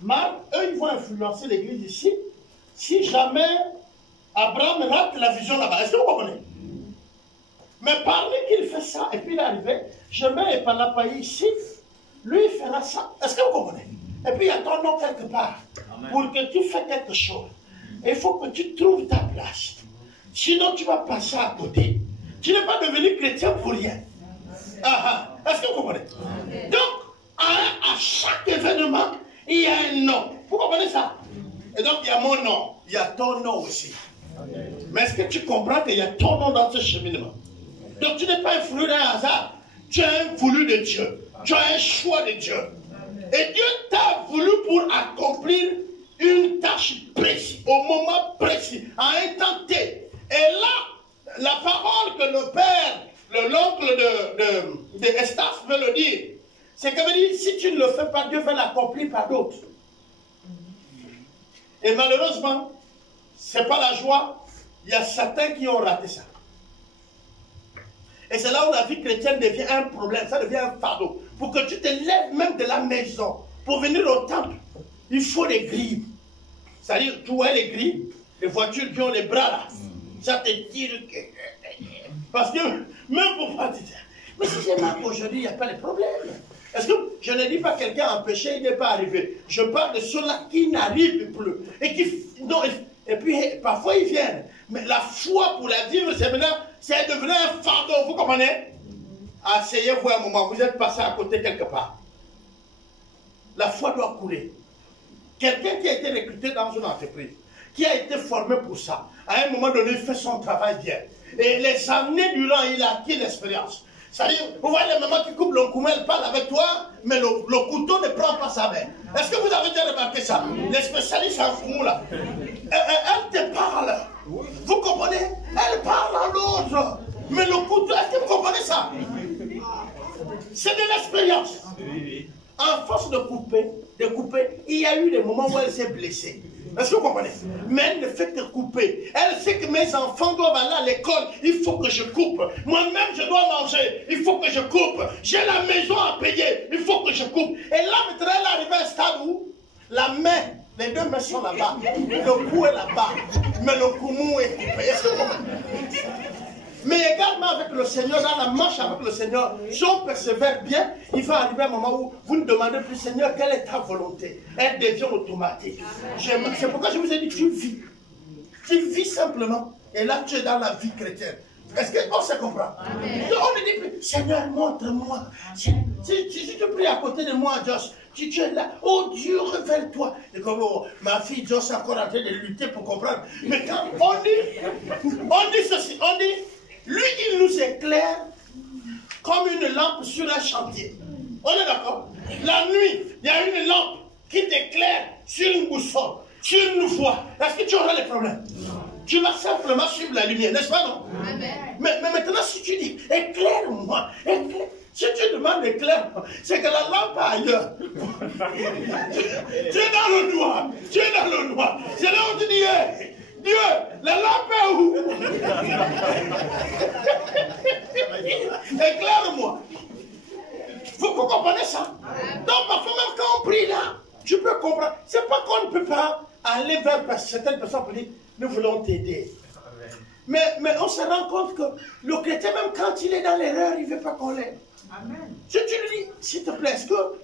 Marc, eux, ils vont influencer l'église ici. Si jamais Abraham rate la vision là-bas, est-ce que vous comprenez? Mais parler qu'il fait ça, et puis il est arrivé, je mets Epanapaï ici, lui il fera ça. Est-ce que vous comprenez? Et puis il y a ton nom quelque part. Amen. Pour que tu fasses quelque chose. Il faut que tu trouves ta place. Sinon tu vas passer à côté. Tu n'es pas devenu chrétien pour rien. Est-ce que vous comprenez? Amen. Donc, à chaque événement, il y a un nom. Vous comprenez ça? Et donc, il y a mon nom. Il y a ton nom aussi. Amen. Mais est-ce que tu comprends qu'il y a ton nom dans ce cheminement? Donc, tu n'es pas un fruit d'un hasard. Tu es un voulu de Dieu. Tu as un choix de Dieu. Amen. Et Dieu t'a voulu pour accomplir une tâche précise, au moment précis, à un temps T. Et là, la parole que le père, l'oncle de Estas veut le dire, c'est qu'il veut dire, si tu ne le fais pas, Dieu va l'accomplir par d'autres. Et malheureusement, ce n'est pas la joie. Il y a certains qui ont raté ça. Et c'est là où la vie chrétienne devient un problème, ça devient un fardeau. Pour que tu te lèves même de la maison, pour venir au temple, il faut des grilles. C'est-à-dire, tu vois les grilles, les voitures qui ont les bras là, ça te tire. Parce que, même pour pas dire, mais si j'ai mal aujourd'hui, il n'y a pas de problème. Est-ce que je ne dis pas quelqu'un a péché, il n'est pas arrivé. Je parle de ceux-là qui n'arrivent plus. Et qui, non, et puis, parfois, ils viennent. Mais la foi pour la vivre, c'est devenu un fardeau. Vous comprenez? Asseyez-vous un moment, vous êtes passé à côté quelque part. La foi doit couler. Quelqu'un qui a été recruté dans une entreprise, qui a été formé pour ça, à un moment donné, il fait son travail bien. Et les années durant, il a acquis l'expérience. C'est-à-dire, vous voyez les mamans qui coupent le couteau, elle parle avec toi, mais le couteau ne prend pas sa main. Est-ce que vous avez déjà remarqué ça? Les spécialistes en fou, là, elle te parle. Vous comprenez? Elle parle à l'autre. Mais le couteau, est-ce que vous comprenez ça? C'est de l'expérience. En force de couper, il y a eu des moments où elle s'est blessée. Est-ce que vous comprenez? Mais elle ne fait que couper. Elle sait que mes enfants doivent aller à l'école. Il faut que je coupe. Moi-même, je dois manger. Il faut que je coupe. J'ai la maison à payer. Il faut que je coupe. Et là, maintenant, elle arrive à un stade où la main, les deux mains sont là-bas. Le cou est là-bas. Mais le poumon est coupé. Est-ce que vous comprenez? Mais également avec le Seigneur, dans la marche avec le Seigneur, si on persévère bien, il va arriver un moment où vous ne demandez plus, Seigneur, quelle est ta volonté? Elle devient automatique. C'est pourquoi je vous ai dit, tu vis. Tu vis simplement. Et là, tu es dans la vie chrétienne. Est-ce qu'on se comprend? Amen. On ne dit plus, Seigneur, montre-moi. Si tu pries à côté de moi, Josh, tu es là. Oh Dieu, révèle-toi. Et comme ma fille Josh est encore en train de lutter pour comprendre. Mais quand on dit ceci, on dit, lui, il nous éclaire comme une lampe sur un chantier. On est d'accord? La nuit, il y a une lampe qui t'éclaire sur une boussole, sur une voie. Est-ce que tu auras les problèmes? Tu vas simplement suivre la lumière, n'est-ce pas, non? Mais maintenant, si tu dis, éclaire-moi, éclaire. Si tu demandes éclaire-moi, c'est que la lampe est ailleurs. Tu es dans le noir. Tu es dans le noir. C'est là où tu dis, hey, Dieu, la lampe est où? Éclaire-moi. Vous comprenez ça? Donc, parfois, même quand on prie là, tu peux comprendre. C'est pas qu'on ne peut pas aller vers certaines personnes pour dire, nous voulons t'aider. Mais on se rend compte que le chrétien, même quand il est dans l'erreur, il ne veut pas qu'on l'aide. Si tu lui dis, s'il te plaît, est-ce que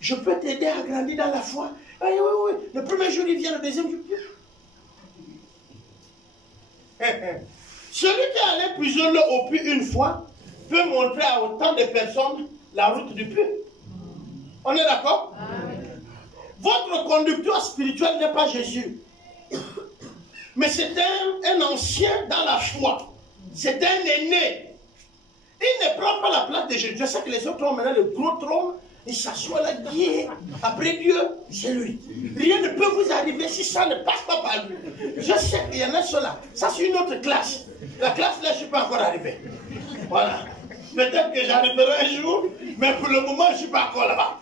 je peux t'aider à grandir dans la foi? Oui, oui, oui. Le premier jour, il vient, le deuxième jour. Celui qui est allé puiser l'eau au puits une fois peut montrer à autant de personnes la route du puits. On est d'accord? Votre conducteur spirituel n'est pas Jésus. Mais c'est un ancien dans la foi. C'est un aîné. Il ne prend pas la place de Jésus. Je sais que les autres ont maintenant le gros trône. Il s'assoit là, Dieu. Après Dieu, c'est lui. Rien ne peut vous arriver si ça ne passe pas par lui. Je sais qu'il y en a ceux-là. Ça, c'est une autre classe. La classe là, je ne suis pas encore arrivé. Voilà. Peut-être que j'arriverai un jour, mais pour le moment, je ne suis pas encore là-bas.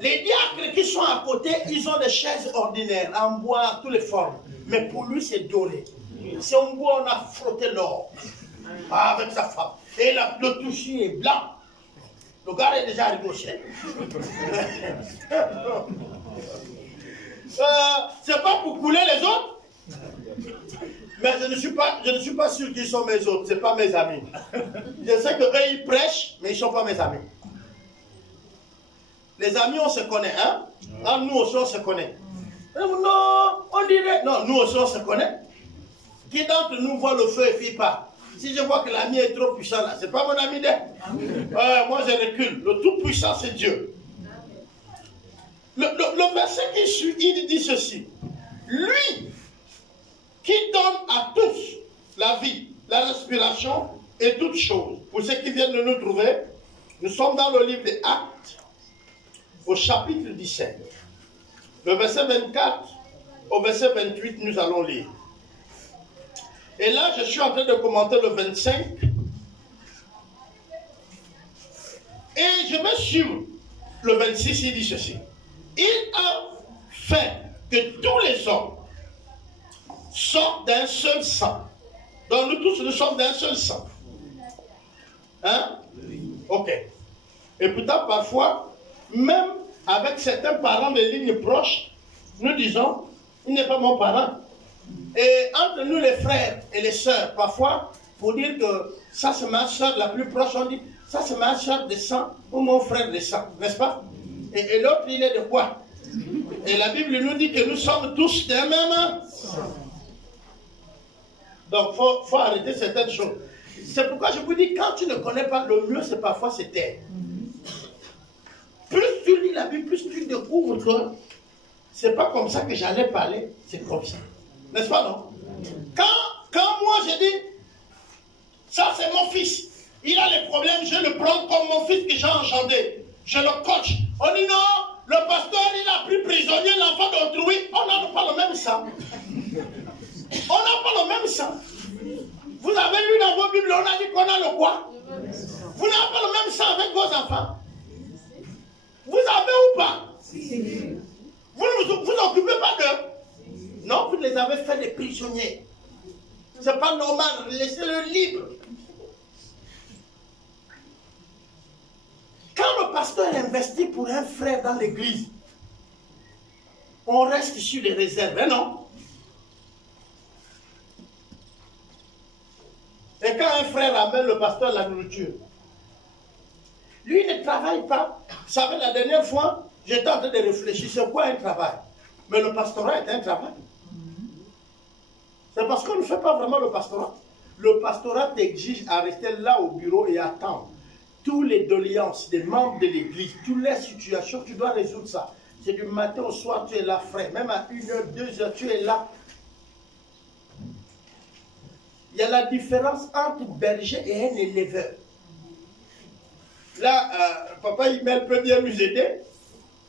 Les diacres qui sont à côté, ils ont des chaises ordinaires, en bois, toutes les formes. Mais pour lui, c'est doré. C'est en bois, on a frotté l'or. Avec sa femme. Et le toucher est blanc. Le gars est déjà arrivé au ciel. C'est pas pour couler les autres. Mais je ne suis pas sûr qu'ils sont mes autres. Ce n'est pas mes amis. Je sais qu'eux, ils prêchent, mais ils ne sont pas mes amis. Les amis, on se connaît, hein? Ah, nous aussi, on se connaît. Non, on dirait... Non, nous aussi, on se connaît. Qui d'entre nous voit le feu et puis part? Si je vois que l'ami est trop puissant, là, c'est pas mon ami d'être. Moi, je recule. Le tout-puissant, c'est Dieu. Le verset qui suit, il dit ceci. Lui qui donne à tous la vie, la respiration et toutes choses. Pour ceux qui viennent de nous trouver, nous sommes dans le livre des Actes, au chapitre 17. Le verset 24 au verset 28, nous allons lire. Et là, je suis en train de commenter le 25. Et je vais suivre le 26, il dit ceci. Il a fait que tous les hommes sortent d'un seul sang Donc nous tous, nous sommes d'un seul sang. Hein? Ok. Et pourtant, parfois, même avec certains parents de lignes proches, nous disons, il n'est pas mon parent. Et entre nous, les frères et les sœurs, parfois, pour dire que ça c'est ma sœur la plus proche, on dit, ça c'est ma sœur de sang ou mon frère de sang, n'est-ce pas? Et l'autre, il est de quoi? Et la Bible nous dit que nous sommes tous des mêmes. Donc, il faut arrêter certaines choses. C'est pourquoi je vous dis, quand tu ne connais pas, le mieux, c'est parfois se taire. Plus tu lis la Bible, plus tu découvres que c'est pas comme ça que j'allais parler, c'est comme ça. N'est-ce pas, non? Quand moi, je dis, ça c'est mon fils, il a les problèmes, je le prends comme mon fils que j'ai engendré. Je le coach. On dit non, le pasteur, il a pris prisonnier l'enfant d'autrui. On n'a pas le même sang. On n'a pas le même sang. Vous avez lu dans vos Bibles, on a dit qu'on a le quoi? Vous n'avez pas le même sang avec vos enfants. Vous avez ou pas? Vous ne vous occupez pas d'eux? Non, vous les avez fait des prisonniers. C'est pas normal, laissez-le libre. Quand le pasteur investit pour un frère dans l'église, on reste sur les réserves, hein, non? Et quand un frère amène le pasteur la nourriture, lui ne travaille pas. Vous savez, la dernière fois, j'étais en train de réfléchir, c'est quoi un travail? Mais le pastorat est un travail. C'est parce qu'on ne fait pas vraiment le pastorat. Le pastorat t'exige à rester là au bureau et attendre. Toutes les doléances des membres de l'église, toutes les situations, tu dois résoudre ça. C'est du matin au soir, tu es là, frère. Même à 1h, 2h, tu es là. Il y a la différence entre berger et un éleveur. Là, papa, il peut bien nous aider.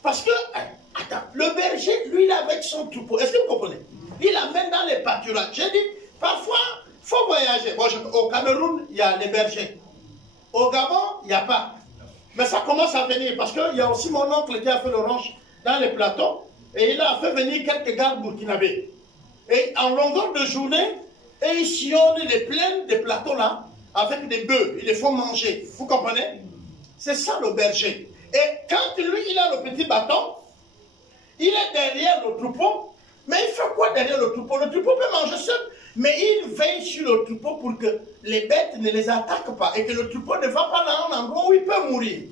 Parce que, attends, le berger, lui, il est avec son troupeau. Est-ce que vous comprenez? Il amène dans les pâturages. J'ai dit, parfois, il faut voyager. Bon, au Cameroun, il y a les bergers. Au Gabon, il n'y a pas. Mais ça commence à venir. Parce qu'il y a aussi mon oncle qui a fait le ranch dans les plateaux. Et il a fait venir quelques gardes burkinabés. Et en longueur de journée, et ils sillonnent les plaines des plateaux là, avec des bœufs. Ils les font manger. Vous comprenez? C'est ça le berger. Et quand lui, il a le petit bâton, il est derrière le troupeau. Mais il fait quoi derrière le troupeau? Le troupeau peut manger seul, mais il veille sur le troupeau pour que les bêtes ne les attaquent pas et que le troupeau ne va pas dans un endroit où il peut mourir.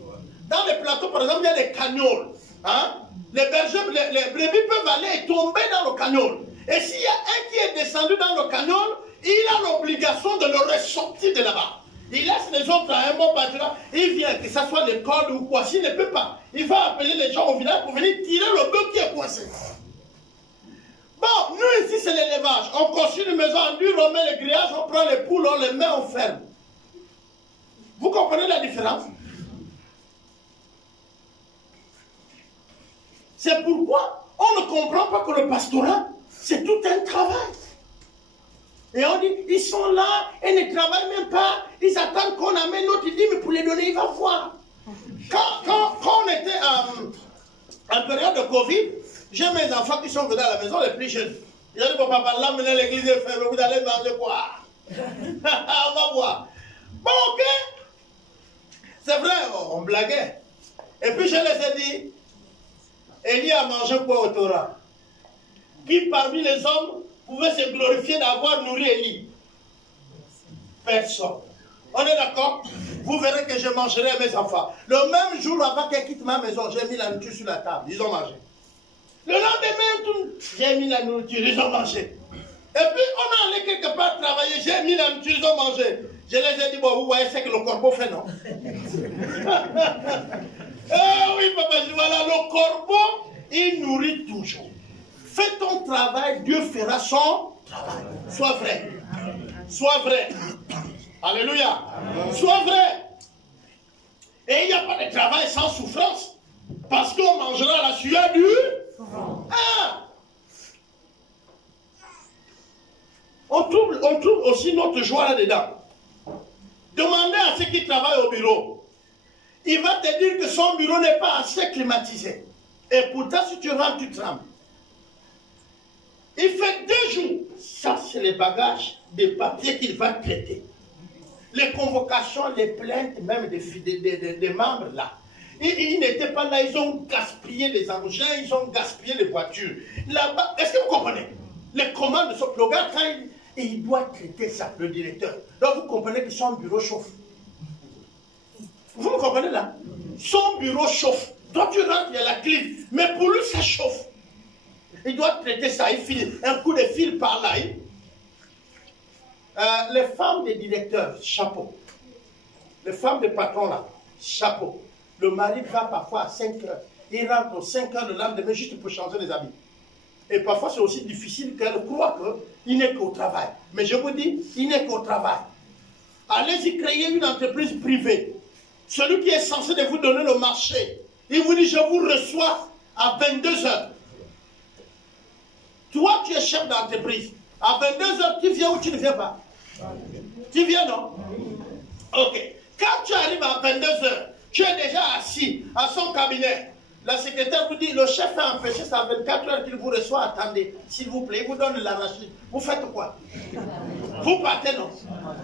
Dans les plateaux, par exemple, il y a des cagnoles. Hein? Les bergers, les brebis peuvent aller et tomber dans le cagnol. Et s'il y a un qui est descendu dans le cagnol, il a l'obligation de le ressortir de là-bas. Il laisse les autres à un bon pâturage. Il vient, que ce soit l'école ou quoi, s'il ne peut pas, il va appeler les gens au village pour venir tirer le bœuf qui est coincé. Bon, nous ici c'est l'élevage. On construit une maison en dur, on met les grillages, on prend les poules, on les met, on ferme. Vous comprenez la différence? C'est pourquoi on ne comprend pas que le pastorat, c'est tout un travail. Et on dit, ils sont là et ne travaillent même pas. Ils attendent qu'on amène notre dîme pour les donner, il va voir. Quand on était en période de Covid, j'ai mes enfants qui sont venus à la maison, les plus jeunes. Ils ont dit, bon papa, là, maintenant l'église est fermée, vous allez manger quoi? On va voir. Bon, ok. C'est vrai, on blaguait. Et puis je les ai dit, Élie a mangé quoi au Torah? Qui parmi les hommes pouvait se glorifier d'avoir nourri Élie? Personne. On est d'accord? Vous verrez que je mangerai mes enfants. Le même jour avant qu'elle quitte ma maison, j'ai mis la nourriture sur la table. Ils ont mangé. Le lendemain, j'ai mis la nourriture, ils ont mangé. Et puis, on est allé quelque part travailler, j'ai mis la nourriture, ils ont mangé. Je les ai dit, bon, vous voyez ce que le corbeau fait, non? Oui, papa, voilà, le corbeau, il nourrit toujours. Fais ton travail, Dieu fera son travail. Sois vrai. Sois vrai. Alléluia. Sois vrai. Et il n'y a pas de travail sans souffrance. Parce qu'on mangera la sueur du... Ah. On trouve aussi notre joie là-dedans. Demandez à ceux qui travaillent au bureau. Il va te dire que son bureau n'est pas assez climatisé. Et pourtant, si tu rentres, tu trembles. Il fait 2 jours. Ça, c'est les bagages des papiers qu'il va traiter. Les convocations, les plaintes, même des membres là. Ils n'étaient pas là, ils ont gaspillé les engins, ils ont gaspillé les voitures. Là-bas, est-ce que vous comprenez? Les commandes de ce programme, quand il doit traiter ça, le directeur. Donc vous comprenez que son bureau chauffe. Vous me comprenez là? Son bureau chauffe. Toi tu rentres, il y a la clim. Mais pour lui, ça chauffe. Il doit traiter ça, il file un coup de fil par là. Les femmes des directeurs, chapeau. Les femmes des patrons là, chapeau. Le mari va parfois à 5 heures. Il rentre aux 5 heures le lendemain juste pour changer les habits. Et parfois c'est aussi difficile qu'elle croit qu'il n'est qu'au travail. Mais je vous dis, il n'est qu'au travail. Allez-y créer une entreprise privée. Celui qui est censé de vous donner le marché, il vous dit, je vous reçois à 22 heures. Toi, tu es chef d'entreprise. À 22 heures, tu viens ou tu ne viens pas? Tu viens, non? Ok. Quand tu arrives à 22 heures, tu es déjà assis à son cabinet. La secrétaire vous dit, le chef a empêché ça à 24 heures qu'il vous reçoit. Attendez, s'il vous plaît, il vous donne l'arachide. Vous faites quoi? Vous partez, non?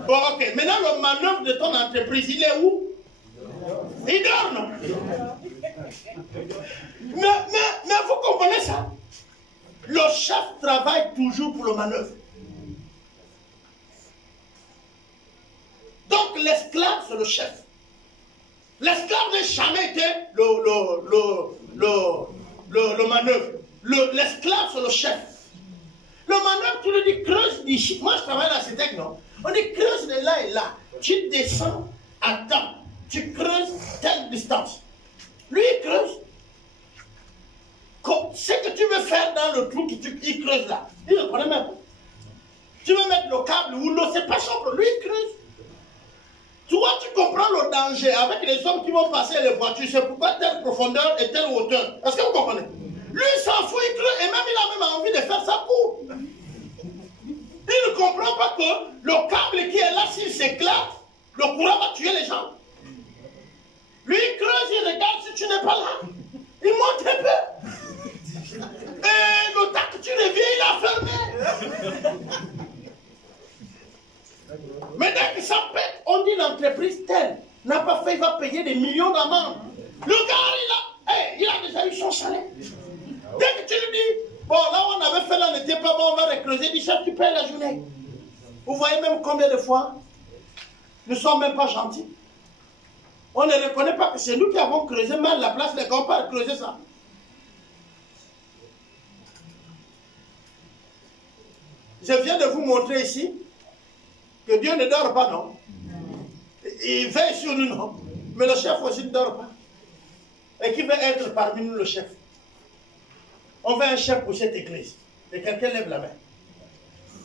Bon, ok. Maintenant, le manœuvre de ton entreprise, il est où? Il dort, non? Mais vous comprenez ça? Le chef travaille toujours pour le manœuvre. Donc l'esclave, c'est le chef. L'esclave n'a jamais été le manœuvre. L'esclave, c'est le chef. Le manœuvre, tu lui dis creuse d'ici. Moi, je travaille à la CETEC, non? On dit creuse de là et là. Tu descends à temps. Tu creuses telle distance. Lui, il creuse. Ce que tu veux faire dans le trou qu'il creuse là, il ne connaît même pas. Tu veux mettre le câble ou l'eau, c'est pas simple. Lui, il creuse. Toi, tu comprends le danger avec les hommes qui vont passer les voitures. C'est pourquoi telle profondeur et telle hauteur. Est-ce que vous comprenez? Lui, il s'en fout, il creuse. Et même, il a même envie de faire ça pour. Il ne comprend pas que le câble qui est là, s'il s'éclate, le courant va tuer les gens. Lui, il creuse, il regarde si tu n'es pas là. Il monte un peu. Et le temps que tu reviens, il a fermé. Mais dès que ça pète, on dit l'entreprise telle n'a pas fait, il va payer des millions d'amendes. Le gars, il a déjà eu son salaire. Dès que tu lui dis, bon, là on avait fait, là n'était pas bon, on va recreuser, il dit, chef, tu payes la journée. Vous voyez même combien de fois nous ne sommes même pas gentils. On ne reconnaît pas que c'est nous qui avons creusé mal la place, les gars, on peut creuser ça. Je viens de vous montrer ici que Dieu ne dort pas, non? Il veille sur nous, non? Mais le chef aussi ne dort pas. Et qui veut être parmi nous le chef? On veut un chef pour cette église. Et quelqu'un lève la main.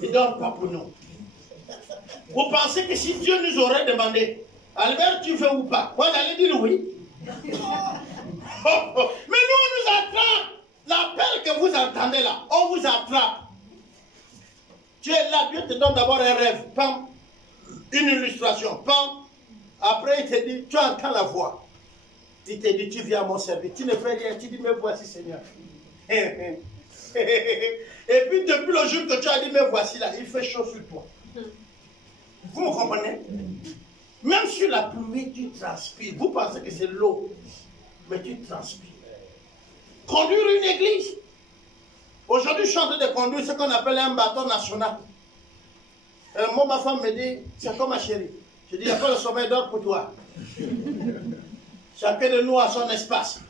Il ne dort pas pour nous. Vous pensez que si Dieu nous aurait demandé, Albert, tu veux ou pas? Moi, j'allais dire oui. Mais nous, on nous attrape. L'appel que vous entendez là, on vous attrape. Tu es là, Dieu te donne d'abord un rêve, pam, une illustration, pam. Après, il te dit, tu entends la voix. Il te dit, tu viens à mon service. Tu ne fais rien, tu dis, me voici, Seigneur. Et puis, depuis le jour que tu as dit, me voici là, il fait chaud sur toi. Vous me comprenez? Même sur la pluie, tu transpires. Vous pensez que c'est l'eau, mais tu transpires. Conduire une église. Aujourd'hui, je suis en train de conduire ce qu'on appelle un bateau national. Moi, ma femme me dit, c'est comme ma chérie. Je dis, il n'y a pas le sommeil d'or pour toi. Chacun de nous a son espace.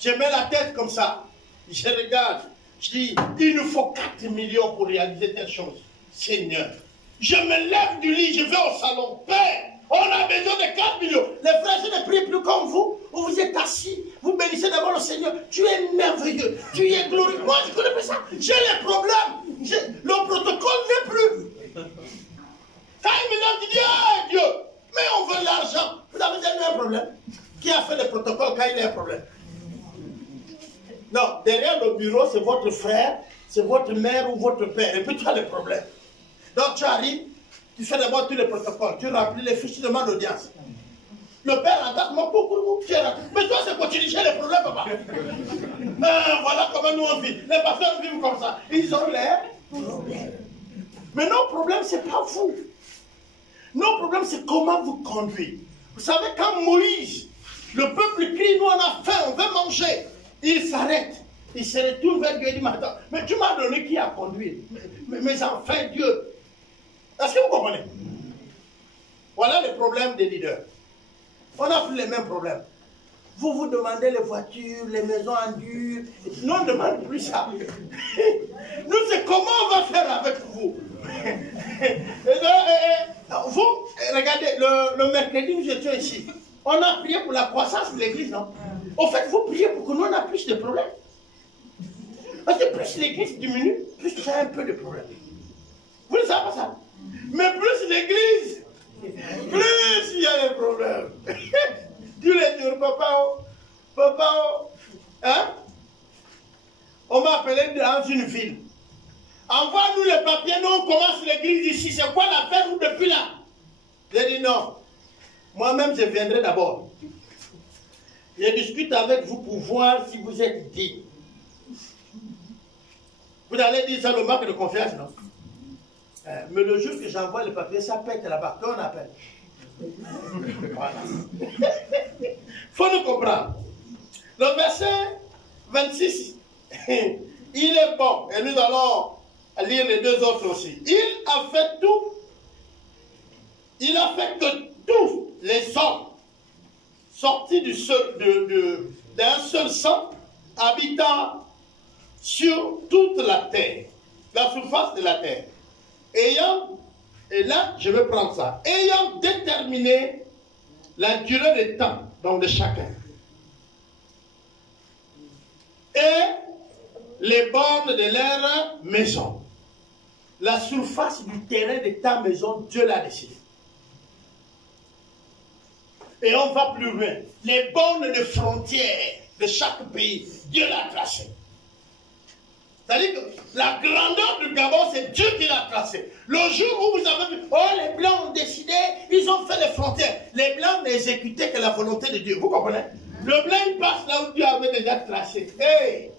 Je mets la tête comme ça. Je regarde. Je dis, il nous faut 4 millions pour réaliser telle chose. Seigneur, je me lève du lit, je vais au salon. Père, on a besoin de 4 millions. Les frères, je ne prie plus comme vous. Vous êtes assis, vous bénissez d'abord le Seigneur. Tu es merveilleux, tu es glorieux. Moi, je ne connais pas ça. J'ai les problèmes. Le protocole n'est plus. Quand il me lève, il dit, ah Dieu, mais on veut l'argent. Vous avez déjà eu un problème? Qui a fait le protocole quand il y a un problème? Non, derrière le bureau, c'est votre frère, c'est votre mère ou votre père. Et puis tu as le problème. Donc tu arrives, tu fais d'abord tous les protocoles, tu remplis les fiches de demande d'audience. Le père entend, mon pauvre, mais toi c'est pour tu dis, j'ai les problèmes, papa. Voilà comment nous on vit. Les pasteurs vivent comme ça. Ils ont l'air problème. Mais nos problèmes, ce n'est pas vous. Nos problèmes, c'est comment vous conduisez. Vous savez, quand Moïse, le peuple crie, nous on a faim, on veut manger. Il s'arrête. Il se retourne vers Dieu et dit, mais tu m'as donné qui a conduit? Mes enfants, Dieu. Est-ce que vous comprenez? Voilà le problème des leaders. On n'a plus les mêmes problèmes. Vous vous demandez les voitures, les maisons en dur. Nous, on ne demande plus ça. Nous, c'est comment on va faire avec vous. Vous, regardez, le mercredi, nous étions ici. On a prié pour la croissance de l'église, non? En fait, vous priez pour que nous, on a plus de problèmes. Parce que plus l'église diminue, plus tu as un peu de problèmes. Vous ne savez pas ça? Mais plus l'église, plus il y a des problèmes. Tous les jours, papa, hein? On m'a appelé dans une ville. Envoie-nous les papiers, nous on commence l'église ici. C'est quoi l'affaire ou depuis là? J'ai dit non. Moi-même, je viendrai d'abord. Je discute avec vous pour voir si vous êtes digne. Vous allez dire ça le manque de confiance, non? Mais le jour que j'envoie le papier, ça pète là-bas. Qu'on appelle. Voilà. Il faut nous comprendre. Le verset 26, il est bon. Et nous allons lire les deux autres aussi. Il a fait tout. Il a fait que tous les hommes sortis d'un seul sang, habitant sur toute la terre, la surface de la terre, et là, je vais prendre ça, ayant déterminé la durée des temps, donc de chacun, et les bornes de leur maison, la surface du terrain de ta maison, Dieu l'a décidé. Et on va plus loin. Les bornes de frontières de chaque pays, Dieu l'a tracé. C'est-à-dire que la grandeur du Gabon, c'est Dieu qui l'a tracé. Le jour où vous avez vu, oh, les Blancs ont décidé, ils ont fait les frontières. Les Blancs n'exécutaient que la volonté de Dieu. Vous comprenez? Le Blanc, il passe là où Dieu avait déjà tracé. Hey!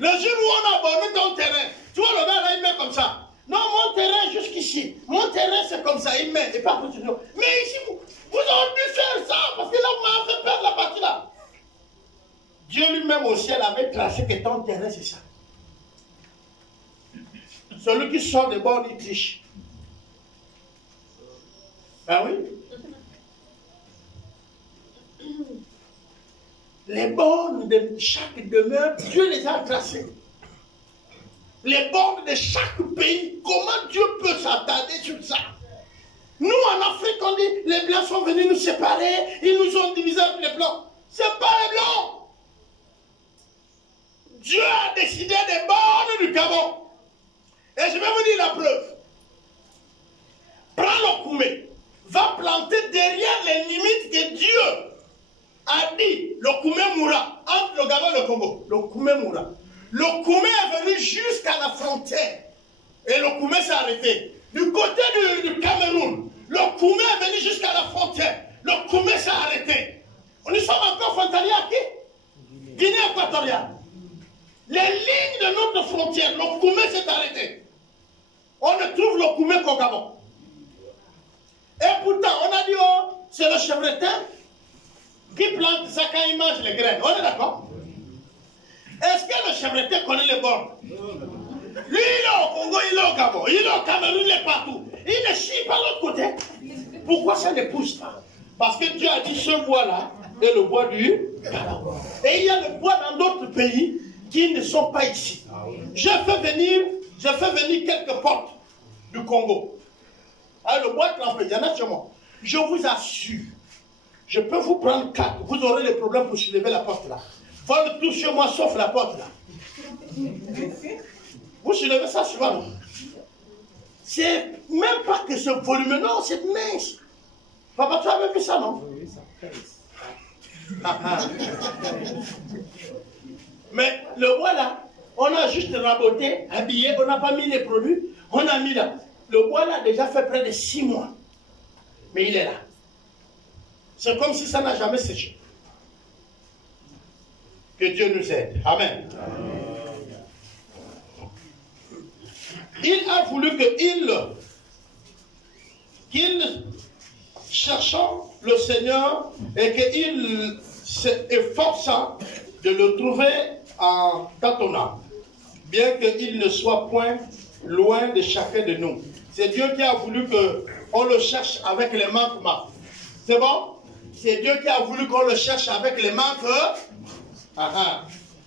Le jour où on a abonné ton terrain, tu vois, le Blanc là, il met comme ça. Non, mon terrain jusqu'ici. Mon terrain, c'est comme ça. Il met, et pas pour tout. Mais ici, vous auriez dû faire ça, parce que là, vous m'avez fait perdre la partie là. Dieu lui-même au ciel avait tracé que ton terrain, c'est ça. Celui qui sort de bord, il triche. Ben oui. Les bornes de chaque demeure, Dieu les a tracées. Les bornes de chaque pays, comment Dieu peut s'attarder sur ça? Nous, en Afrique, on dit, les Blancs sont venus nous séparer, ils nous ont divisé avec les Blancs. Ce n'est pas les Blancs. Dieu a décidé des bornes du Gabon. Et je vais vous dire la preuve. Prends le Koumé, va planter derrière les limites que Dieu a dit. Le Koumé mourra entre le Gabon et le Congo. Le Koumé mourra. Le Koumé est venu jusqu'à la frontière. Et le Koumé s'est arrêté. Du côté du Cameroun, le Koumé est venu jusqu'à la frontière. Le Koumé s'est arrêté. Nous sommes encore frontaliers à qui? Guinée équatoriale. Les lignes de notre frontière, le Koumé s'est arrêté. On ne trouve le Koumé qu'au Gabon. Et pourtant, on a dit, oh, c'est le chevretin qui plante ça quand il mange les graines. On est d'accord? Est-ce que le chevretin connaît les bornes? Lui, il est au Congo, il est au Gabon, il est au Cameroun, il est partout. Il ne chie pas l'autre côté. Pourquoi ça ne pousse pas? Parce que Dieu a dit ce bois-là est le bois du Gabon. Et il y a le bois dans d'autres pays qui ne sont pas ici. Je fais venir quelques portes du Congo. Alors, le bois trempé, il y en a chez moi. Je vous assure, je peux vous prendre 4. Vous aurez les problèmes pour soulever la porte là. Vol tout chez moi sauf la porte là. Vous soulevez ça souvent. C'est même pas que ce volume, non, c'est mince. Papa, tu avais vu ça, non? Oui, ça pèse. Mais le bois là, on a juste raboté, habillé, on n'a pas mis les produits, on a mis là. Le bois là a déjà fait près de 6 mois. Mais il est là. C'est comme si ça n'a jamais séché. Que Dieu nous aide. Amen. Il a voulu qu'il cherchant le Seigneur et qu'il s'efforçant de le trouver en tâtonnant, bien qu'il ne soit point loin de chacun de nous. C'est Dieu qui a voulu qu'on le cherche avec les manquements. C'est bon? C'est Dieu qui a voulu qu'on le cherche avec les manques.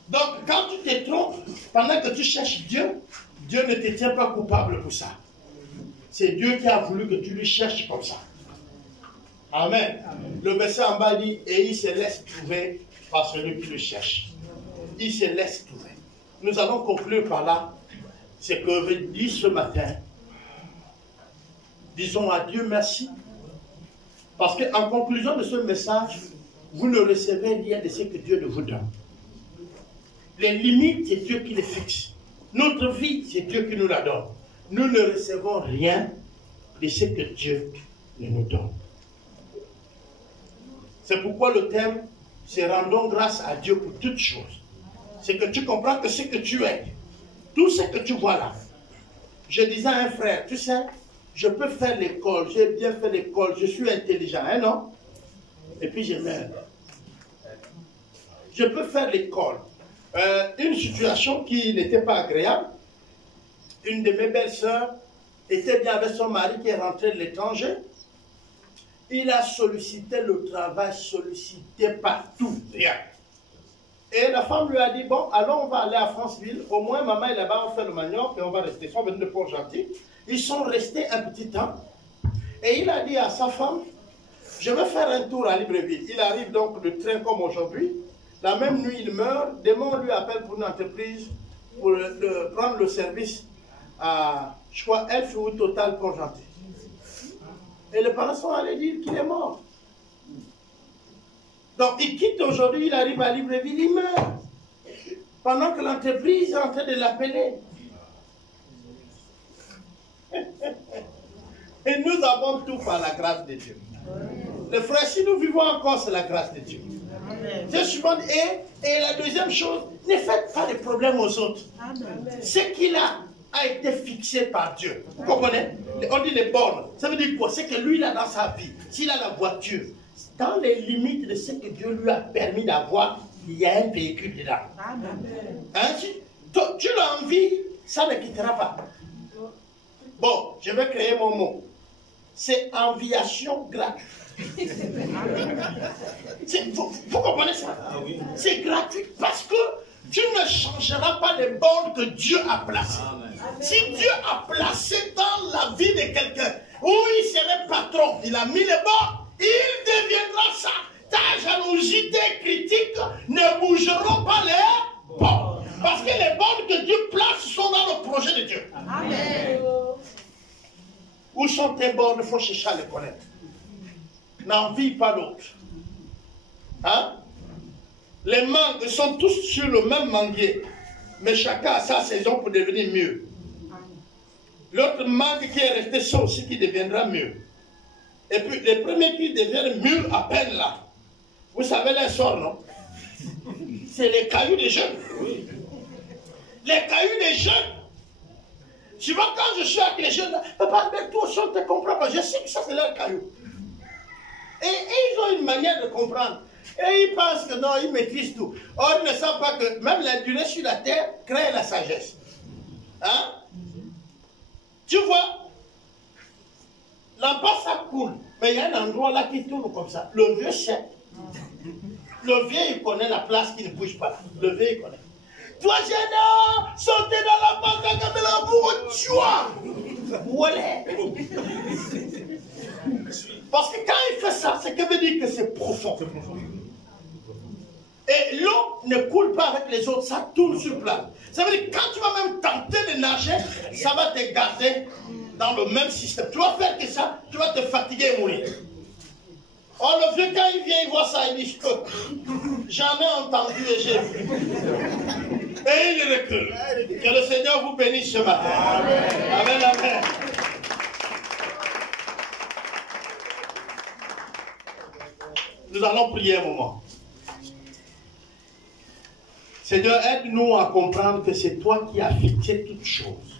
Donc, quand tu te trompes, pendant que tu cherches Dieu, Dieu ne te tient pas coupable pour ça. C'est Dieu qui a voulu que tu lui cherches comme ça. Amen. Amen. Le verset en bas dit, et il se laisse trouver par celui qui le cherche. Il se laisse trouver. Nous allons conclure par là ce que je dis ce matin. Disons à Dieu merci. Parce qu'en conclusion de ce message, vous ne recevez rien de ce que Dieu ne vous donne. Les limites, c'est Dieu qui les fixe. Notre vie, c'est Dieu qui nous la donne. Nous ne recevons rien de ce que Dieu nous donne. C'est pourquoi le thème, c'est rendons grâce à Dieu pour toutes choses. C'est que tu comprends que ce que tu es, tout ce que tu vois là. Je disais à un frère, tu sais, je peux faire l'école, j'ai bien fait l'école, je suis intelligent, hein, non? Et puis je meurs. Je peux faire l'école. Une situation qui n'était pas agréable. Une de mes belles-sœurs était bien avec son mari qui est rentré de l'étranger. Il a sollicité le travail, sollicité partout, rien. Et la femme lui a dit, bon, alors on va aller à Franceville, au moins maman est là-bas, on fait le manioc et on va rester. Ils sont venus de Port-Gentil. Ils sont restés un petit temps. Et il a dit à sa femme, je vais faire un tour à Libreville. Il arrive donc de train comme aujourd'hui. La même nuit, il meurt. Demain, on lui appelle pour une entreprise pour prendre le service à, je crois, Elf ou Total Port-Gentil. Et les parents sont allés dire qu'il est mort. Donc, il quitte aujourd'hui, il arrive à Libreville, il meurt. Pendant que l'entreprise est en train de l'appeler. Et nous avons tout par la grâce de Dieu. Les frères, si nous vivons encore, c'est la grâce de Dieu. C'est souvent, et la deuxième chose, ne faites pas de problèmes aux autres. Ce qu'il a été fixé par Dieu. Vous comprenez? On dit les bornes. Ça veut dire quoi? C'est que lui, il a dans sa vie, s'il a la voiture, dans les limites de ce que Dieu lui a permis d'avoir, il y a un véhicule dedans. Hein? Tu l'as envie, ça ne quittera pas. Bon, je vais créer mon mot. C'est enviation gratuite. Vous comprenez ça? Ah, oui. C'est gratuit parce que tu ne changeras pas les bornes que Dieu a placées. Si Dieu a placé dans la vie de quelqu'un où il serait patron, il a mis les bornes, il deviendra ça. Ta jalousie, tes critiques ne bougeront pas les bornes. Parce que les bornes que Dieu place sont dans le projet de Dieu. Amen. Où sont tes bornes? Il faut chercher à les connaître. N'envie pas l'autre. Hein? Les mangues sont tous sur le même manguier, mais chacun a sa saison pour devenir mieux. L'autre mangue qui est resté, c'est aussi qui deviendra mieux. Et puis les premiers qui deviennent mieux à peine là. Vous savez les sorts, non? C'est les cailloux des jeunes. Les cailloux des jeunes. Tu vois, quand je suis avec les jeunes, papa, mais toi aussi on ne te comprend pas. Je sais que ça c'est leur caillou. Et ils ont une manière de comprendre. Et ils pensent que non, ils maîtrisent tout. Or, ils ne savent pas que même la durée sur la terre crée la sagesse. Hein? Tu vois, là-bas ça coule. Mais il y a un endroit là qui tourne comme ça. Le vieux sait. Le vieux, il connaît la place qui ne bouge pas. Le vieux, il connaît. Toi, jeune, sautez dans la banque à Kabela pour tu vois. Voilà. Parce que quand il fait ça, c'est que veut dire que c'est profond. Et l'eau ne coule pas avec les autres, ça tourne sur place. Ça veut dire que quand tu vas même tenter de nager, ça va te garder dans le même système. Tu vas faire que ça, tu vas te fatiguer et mourir. Or, le vieux, quand il vient, il voit ça, il dit, j'en ai entendu et j'ai vu. Et il recule. Que le Seigneur vous bénisse ce matin. Amen, amen. Amen. Nous allons prier un moment. Seigneur, aide-nous à comprendre que c'est toi qui as fixé toutes choses.